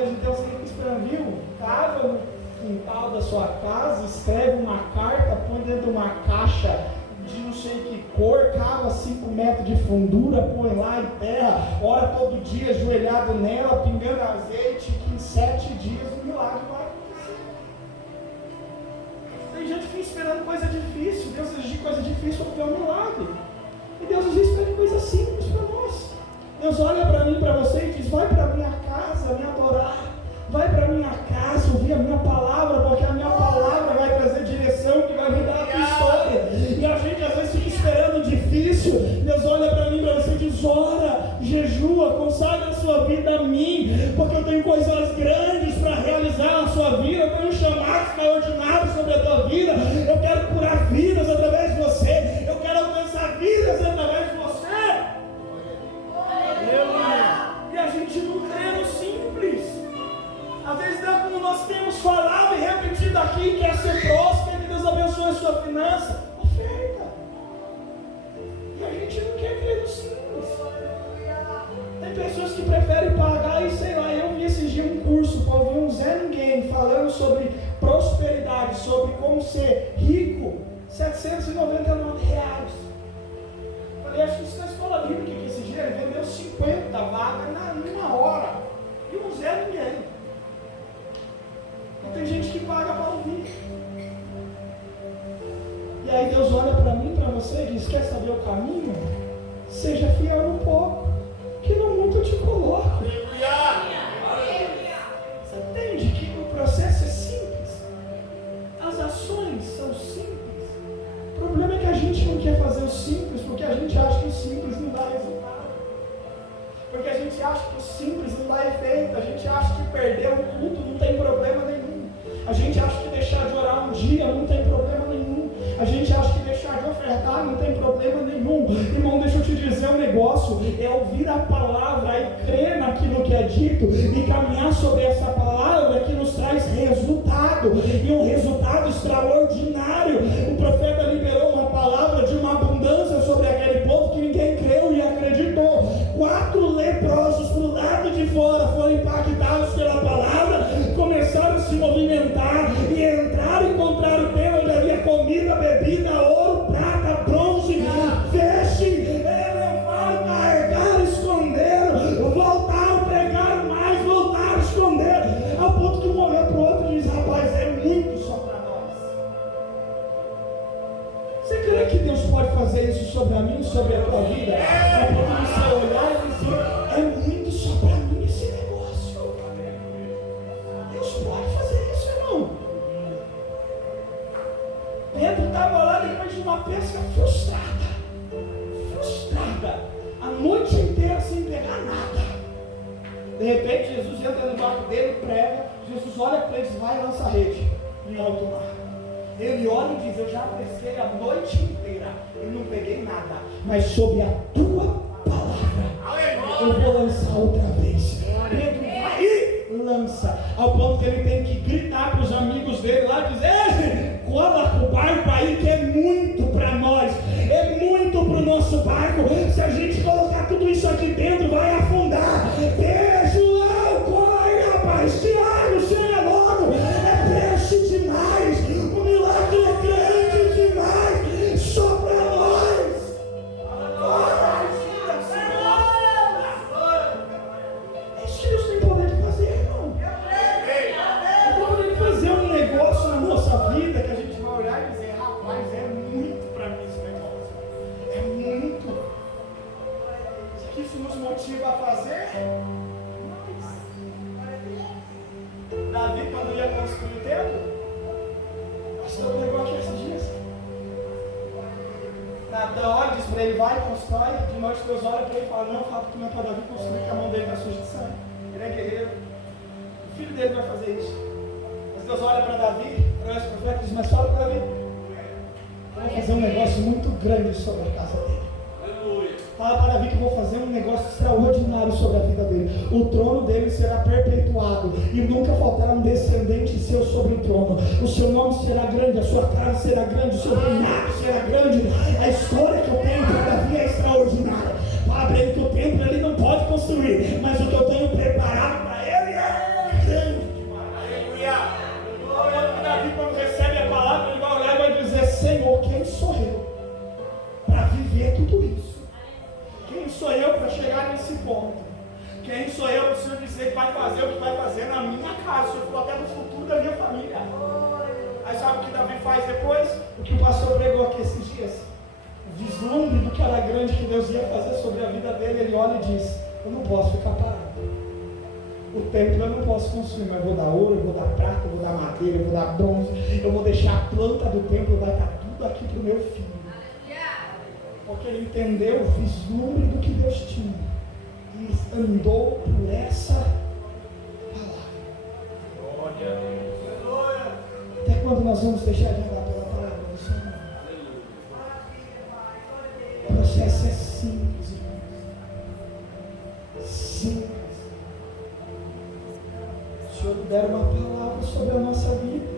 Então você fica esperando, viu? Cava no quintal da sua casa, escreve uma carta, põe dentro de uma caixa de não sei que cor, cava 5 metros de fundura, põe lá em terra, ora todo dia, ajoelhado nela, pingando azeite, que em 7 dias o milagre vai acontecer. Tem gente que fica esperando coisa difícil, Deus exige coisa difícil para ver um milagre. E Deus às vezes pede coisa simples para nós. Deus olha para mim, para você e diz, vai para a minha casa me adorar. Vai para a minha casa ouvir a minha palavra, porque a minha palavra vai trazer direção que vai mudar a tua história. E a gente às vezes fica esperando difícil. Deus olha para mim, para você e diz, ora, jejua, consagra a sua vida a mim, porque eu tenho coisas grandes para realizar na sua vida. Eu tenho um chamado extraordinário sobre a tua vida. Eu quero curar vidas através de você. Eu quero alcançar vidas através de você. E a gente não crê no simples. Às vezes, como nós temos falado e repetido aqui, quer ser próspero, que Deus abençoe a sua finança. Oferta. E a gente não quer crer no simples. Tem pessoas que preferem pagar e sei lá, eu vi esses dias um curso para ouvir um Zé Ninguém falando sobre prosperidade, sobre como ser rico, R$799. Falei, acho que isso na escola bíblica que esse dia ele vendeu 50 vagas na hora. E um Zé Ninguém. E tem gente que paga para ouvir. E aí Deus olha para mim, para você e diz, quer saber o caminho? Seja fiel um pouco, que no muito eu te coloco. Você entende que o processo é simples? As ações são simples. O problema é que a gente não quer fazer o simples, porque a gente acha que o simples não dá resultado. Porque a gente acha que o simples não dá efeito. A gente acha que perder um culto não tem problema nenhum. A gente acha que deixar de orar um dia não tem problema nenhum. A gente acha que deixar de ofertar não tem problema nenhum. Irmão, deixa eu te dizer um negócio, é ouvir a palavra e crer naquilo que é dito e caminhar sobre essa palavra que nos traz resultado, e um resultado extraordinário. O profeta liberou uma palavra de uma abundância sobre aquele povo que ninguém creu e acreditou. 4 leprosos pro lado de fora foram impactados pela palavra, começaram a se movimentar e entraram e encontraram o templo onde havia comida, bebida, ouro, prata, bronze, veste, levaram, carregaram, esconderam, voltaram, pregaram mais, voltaram, esconderam, ao ponto que um olhou para o outro e diz: rapaz, é muito só para nós. Você crê que Deus pode fazer isso sobre a mim, sobre a tua vida? Ao ponto de você olhar e dizer: é muito só para mim esse negócio. Deus pode fazer isso, irmão. Pedro estava lá depois de uma pesca frustrada, a noite inteira sem pegar nada. De repente Jesus entra no barco dele e prega. Jesus olha para ele e diz: vai e lança a rede em alto mar. Ele olha e diz: eu já pesquei a noite inteira e não peguei nada, mas sob a tua palavra eu vou lançar outra vez. Pedro vai e lança, ao ponto que ele tem que gritar para os amigos dele lá, dizer: cola com o barco aí que é muito para nós, é muito para o nosso barco. Se a gente colocar tudo isso aqui dentro vai afundar. João, cola aí, rapaz. Tiago, chega logo, é peixe demais, o milagre é grande demais, só para nós. É isso que Deus tem poder de fazer, irmão. Ele tem poder de fazer um negócio na nossa vida que a gente vai olhar e dizer: rapaz, é muito para mim esse negócio, é muito. Sabe que isso nos motiva a fazer? Davi, quando ia construir o templo, o pastor pregou aqui esses dias. Natan olha, diz para ele: vai, constrói. De noite Deus olha para ele e fala: não, fala que não é para Davi construir, que a mão dele está suja de sangue. Ele é guerreiro, o filho dele vai fazer isso. Mas Deus olha para Davi, para esse profeta e diz: mas fala para Davi, eu vou fazer um negócio muito grande sobre a casa dele. Fala para Davi que eu vou fazer um negócio extraordinário sobre a vida dele. O trono dele será perpetuado e nunca faltará um descendente seu sobre o trono. O seu nome será grande, a sua casa será grande, o seu reinado será grande. A história que eu tenho para Davi é extraordinária. Fala para ele que o templo ele não pode construir, mas o que eu tenho preparado para ele é grande demais. Aleluia! Davi, quando recebe a palavra, ele vai olhar e vai dizer: Senhor, quem sou eu para viver tudo isso? Quem sou eu para chegar nesse ponto? Quem sou eu para o Senhor dizer que vai fazer o que vai fazer na minha casa? O Senhor falou até no futuro da minha família. Aí sabe o que Davi faz depois? O que o pastor pregou aqui esses dias? O vislumbre do que era grande que Deus ia fazer sobre a vida dele. Ele olha e diz: eu não posso ficar parado. O templo eu não posso construir, mas eu vou dar ouro, eu vou dar prata, eu vou dar madeira, eu vou dar bronze. Eu vou deixar a planta do templo, vai dar tudo aqui para o meu filho. Porque ele entendeu o vislumbre do que Deus tinha e andou por essa palavra. Até quando nós vamos deixar de andar pela palavra do Senhor? O processo é simples, irmãos. Simples. O Senhor libera uma palavra sobre a nossa vida.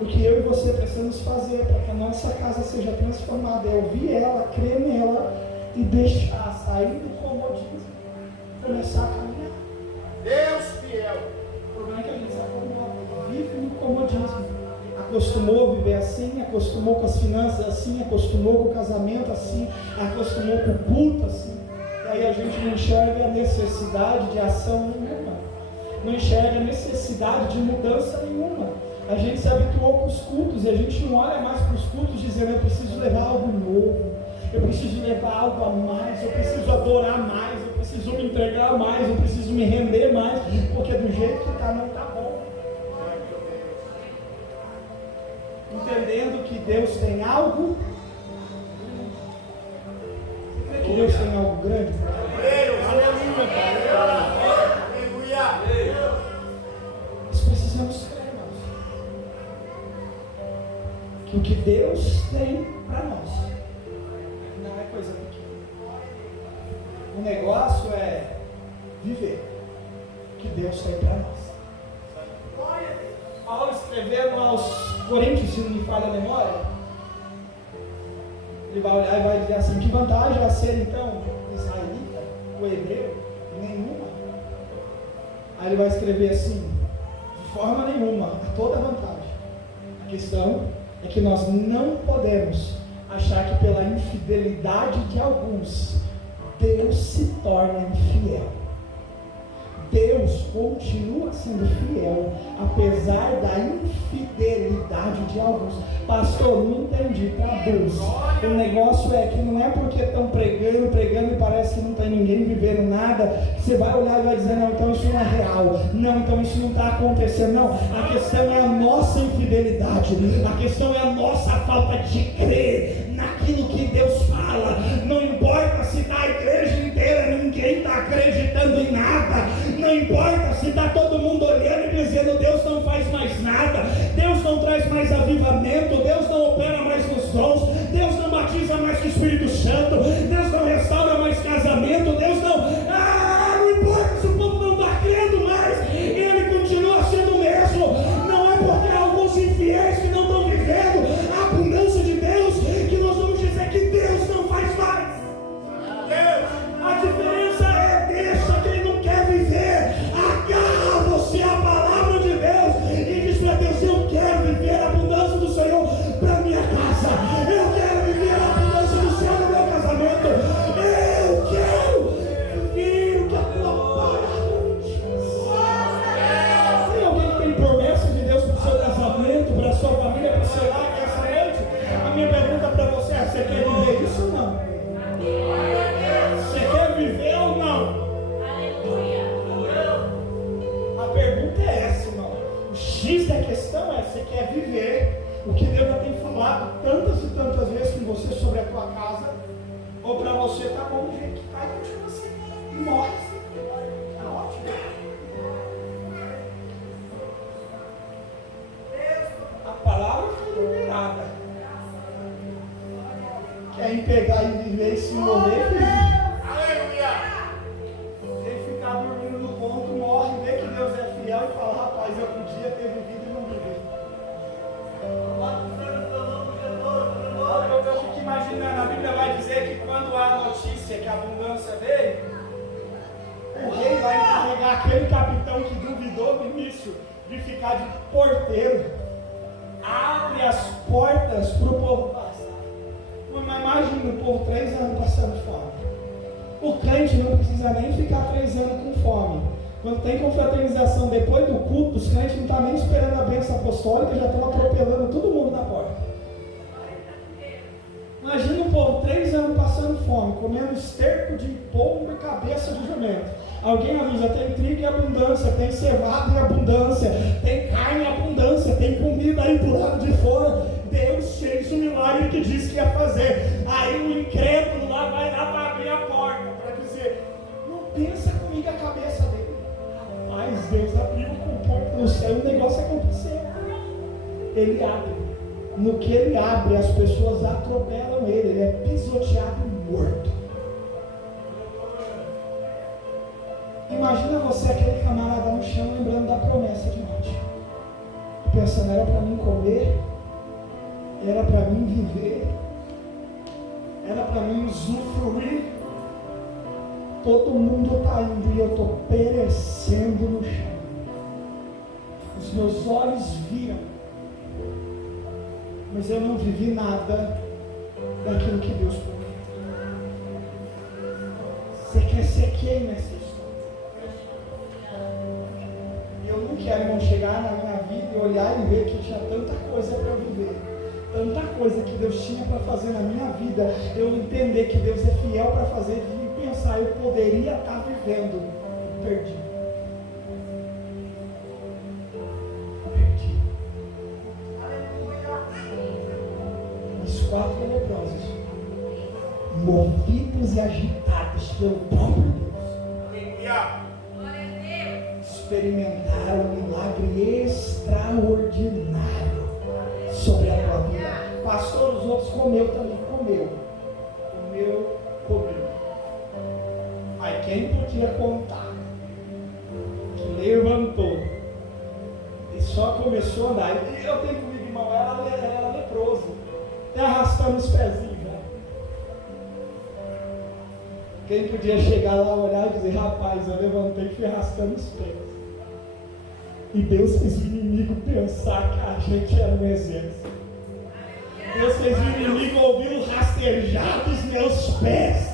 O que eu e você precisamos fazer para que a nossa casa seja transformada é ouvir ela, crer nela e deixar sair do comodismo, começar a caminhar. Deus fiel. O problema é que a gente se acomoda, vive no comodismo. Acostumou a viver assim, acostumou com as finanças assim, acostumou com o casamento assim, acostumou com o culto assim. E aí a gente não enxerga a necessidade de ação nenhuma, não enxerga a necessidade de mudança nenhuma. A gente se habituou com os cultos e a gente não olha mais para os cultos dizendo: eu preciso levar algo novo, eu preciso levar algo a mais, eu preciso adorar mais, eu preciso me entregar mais, eu preciso me render mais, porque do jeito que está não está bom. Entendendo que Deus tem algo, você crê que Deus tem algo grande? Aleluia. Nós precisamos crer, irmãos, que o que Deus tem para nós não é coisa O negócio é viver o que Deus tem para nós. Paulo escrevendo aos Coríntios, se não me falha a memória, ele vai olhar e vai dizer assim: que vantagem é ser então israelita, o hebreu? Nenhuma. Aí ele vai escrever assim: de forma nenhuma, há toda vantagem. A questão é que nós não podemos achar que pela infidelidade de alguns Deus se torna infiel. Deus continua sendo fiel, apesar da infidelidade de alguns. Pastor, não entendi, traduz. O negócio é que não é porque estão pregando e parece que não tem ninguém vivendo nada, que você vai olhar e vai dizer: não, então isso não é real, não, então isso não está acontecendo. Não, a questão é a nossa infidelidade, a questão é a nossa falta de crer naquilo que Deus fala. Não importa se está a igreja inteira, ninguém está acreditando em nada. Não importa se está todo mundo olhando e dizendo: Deus não faz mais nada, Deus não traz mais avivamento, Deus não opera mais nos dons, Deus não batiza mais com o Espírito Santo, Deus não restaura mais casamento, Deus não... não importa se o povo não está crendo mais, Ele continua sendo o mesmo. Não é porque há alguns infiéis que não estão vivendo a abundância de Deus que nós vamos dizer que Deus não faz mais. A diferença é: deixa quem não quer viver, agarra você a palavra de Deus e diz para Deus: eu quero viver a abundância do Senhor para minha casa, eu quero viver a abundância do Senhor no meu casamento, eu quero viver o que a tua palavra me diz. Tem alguém que tem promessa de Deus para o seu casamento, para a sua família, para o seu lar essa noite? A minha pergunta para você é: você quer viver isso ou não? Você quer viver ou não? A pergunta é essa, irmão. O X da questão é: você quer viver o que Deus já tem falado tantas e tantas vezes com você sobre a tua casa? Ou para você tá bom do jeito que tá e continua assim e morre assim? Tá ótimo. A palavra foi liberada. Quer pegar e viver e se mover, vive. Quem ficar dormindo no ponto morre, vê que Deus é fiel e fala: rapaz, eu podia ter vivido e não vivi. Eu fico imaginando, a Bíblia vai dizer que quando há notícia que a abundância veio, o rei vai encarregar aquele capitão que duvidou no início de ficar de porteiro. Abre as portas para o povo passar. Mas imagina o povo 3 anos passando fome. O crente não precisa nem ficar 3 anos com fome. Quando tem confraternização depois do culto, os crentes não estão nem esperando a bênção apostólica, já estão atropelando todo mundo na porta. Imagina o povo 3 anos passando fome, comendo esterco de pombo e cabeça de jumento. Alguém avisa: tem trigo em abundância, tem cevada em abundância, tem carne em abundância, tem comida aí pro lado de fora. Deus fez um milagre que disse que ia fazer. Aí o incrédulo lá vai lá para abrir a porta, para dizer: não pensa comigo a cabeça dele. Rapaz, Deus abriu com porta no céu e o negócio aconteceu. Ele abre. No que ele abre, as pessoas atropelam ele é pisoteado e morto. Imagina você, aquele camarada no chão, lembrando da promessa de morte, pensando: era para mim comer, era para mim viver, era para mim usufruir. Todo mundo está indo e eu estou perecendo no chão. Os meus olhos viram, mas eu não vivi nada daquilo que Deus prometeu. Você quer ser quem nessa história? Eu não quero, irmão, chegar na minha vida e olhar e ver que tinha tanta coisa para viver, tanta coisa que Deus tinha para fazer na minha vida, eu entender que Deus é fiel para fazer e pensar: eu poderia estar vivendo, perdi. Os 4 leprosos, movidos e agitados pelo próprio Deus, experimentaram um milagre extraordinário sobre a tua vida. Pastor, os outros comeu também. Comeu. Mas quem podia contar que levantou e só começou a andar? E eu tenho comigo, irmão, ela era leproso, até arrastando os pezinhos. Quem podia chegar lá, olhar e dizer: rapaz, eu levantei e fui arrastando os pés. E Deus fez o inimigo pensar que a gente era um exército. Deus fez o inimigo ouvir o rastejar dos meus pés,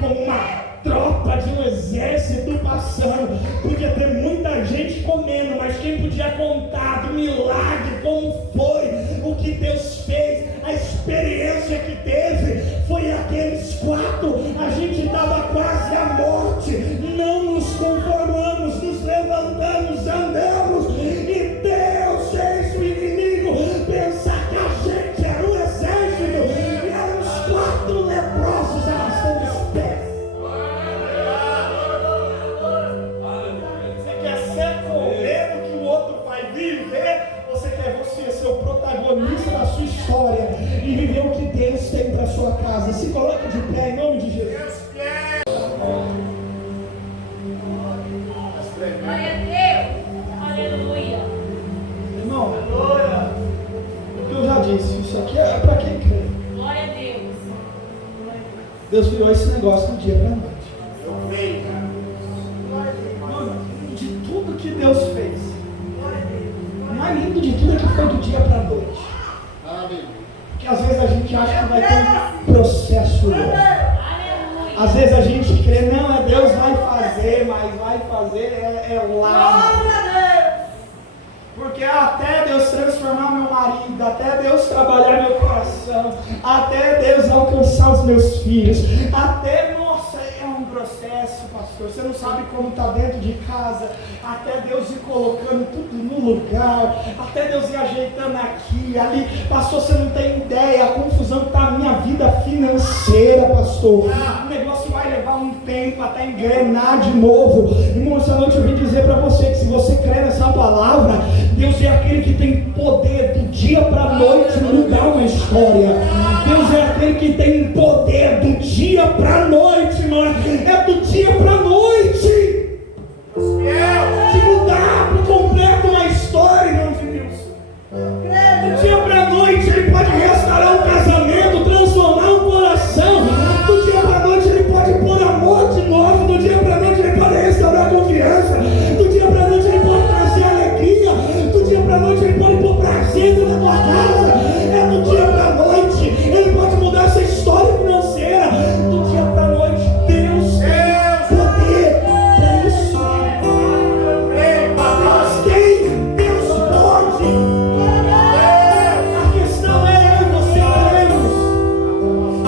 como uma tropa de um exército passando. Podia ter muita gente comendo, mas quem podia contar do milagre, como foi, o que Deus fez, a experiência que teve, foi aqueles 4. A gente estava quase à morte, não nos conformamos, nos levantamos, andamos, e Deus fez o inimigo pensar que a gente era um exército, e eram os 4 leprosos arrastando os pés. Você quer ser correndo que o outro vai viver? Você quer você ser o protagonista da sua história e viver o que Deus tem para sua casa? Se coloca de pé em nome de Jesus. Glória a Deus. Aleluia. Irmão, o que eu já disse, isso aqui é para quem crê. Glória a Deus. Deus virou esse negócio do dia para a noite. Eu creio, cara. Mano, de tudo que Deus fez, o mais lindo de tudo é que foi do dia para a noite. Aleluia. Porque às vezes a gente acha que vai ter um processo longo. Aleluia. Às vezes a gente crê, não, Deus vai fazer, mas vai fazer é lá. Porque até Deus transformar meu marido, até Deus trabalhar meu coração, até Deus alcançar os meus filhos, até, nossa, é um processo, pastor. Você não sabe como está dentro de casa, até Deus ir colocando tudo no lugar, até Deus ir ajeitando aqui, ali. Pastor, você não tem ideia a confusão que está na minha vida financeira, pastor. O negócio vai levar um tempo até engrenar de novo. Irmão, essa noite eu vim dizer para você que se você crê nessa palavra, Deus é aquele que tem poder do dia para a noite mudar uma história. Deus é aquele que tem poder do dia para a noite, irmão. É do dia para a noite. De mudar por completo uma história, irmão de Deus. Do dia para a noite Ele pode restaurar um casamento, transformar um coração. Do dia para a noite Ele pode pôr amor de novo. Do dia para a noite Ele pode restaurar a confiança. Do dia para a noite Ele pode trazer alegria. Do dia para a noite Ele pode pôr prazer na tua casa. É do dia para a noite Ele pode mudar essa história financeira. Do dia para a noite Deus tem poder para isso. Deus tem, Deus pode. A questão é eu e você cremos.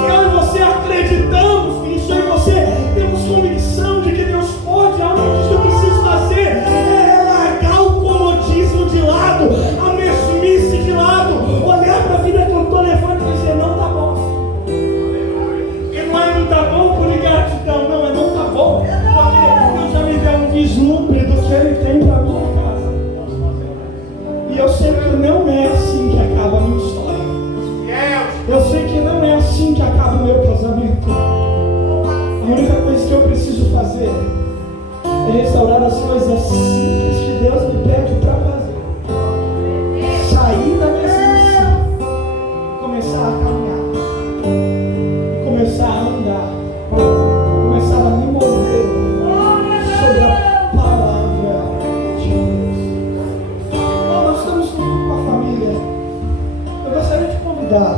Eu e você acreditamos nisso. Eu e você temos convicção de que Deus pode. A única coisa que eu preciso fazer é largar o comodismo de lado, a mesmice de lado, olhar para a vida que eu estou levando e dizer: não tá bom. E não é não tá bom por ingratidão, não, é não tá bom, porque Deus já me deu um vislumbre do que Ele tem para minha casa. E eu sei que não é assim que acaba a minha história. Eu sei que não é assim que acaba o meu casamento. A única coisa que eu preciso fazer é restaurar as coisas simples que Deus me pede para fazer. Sair da mesmice e começar a caminhar. Começar a andar. Começar a me mover sobre a palavra de Deus. Bom, nós estamos com a família. Eu gostaria de convidar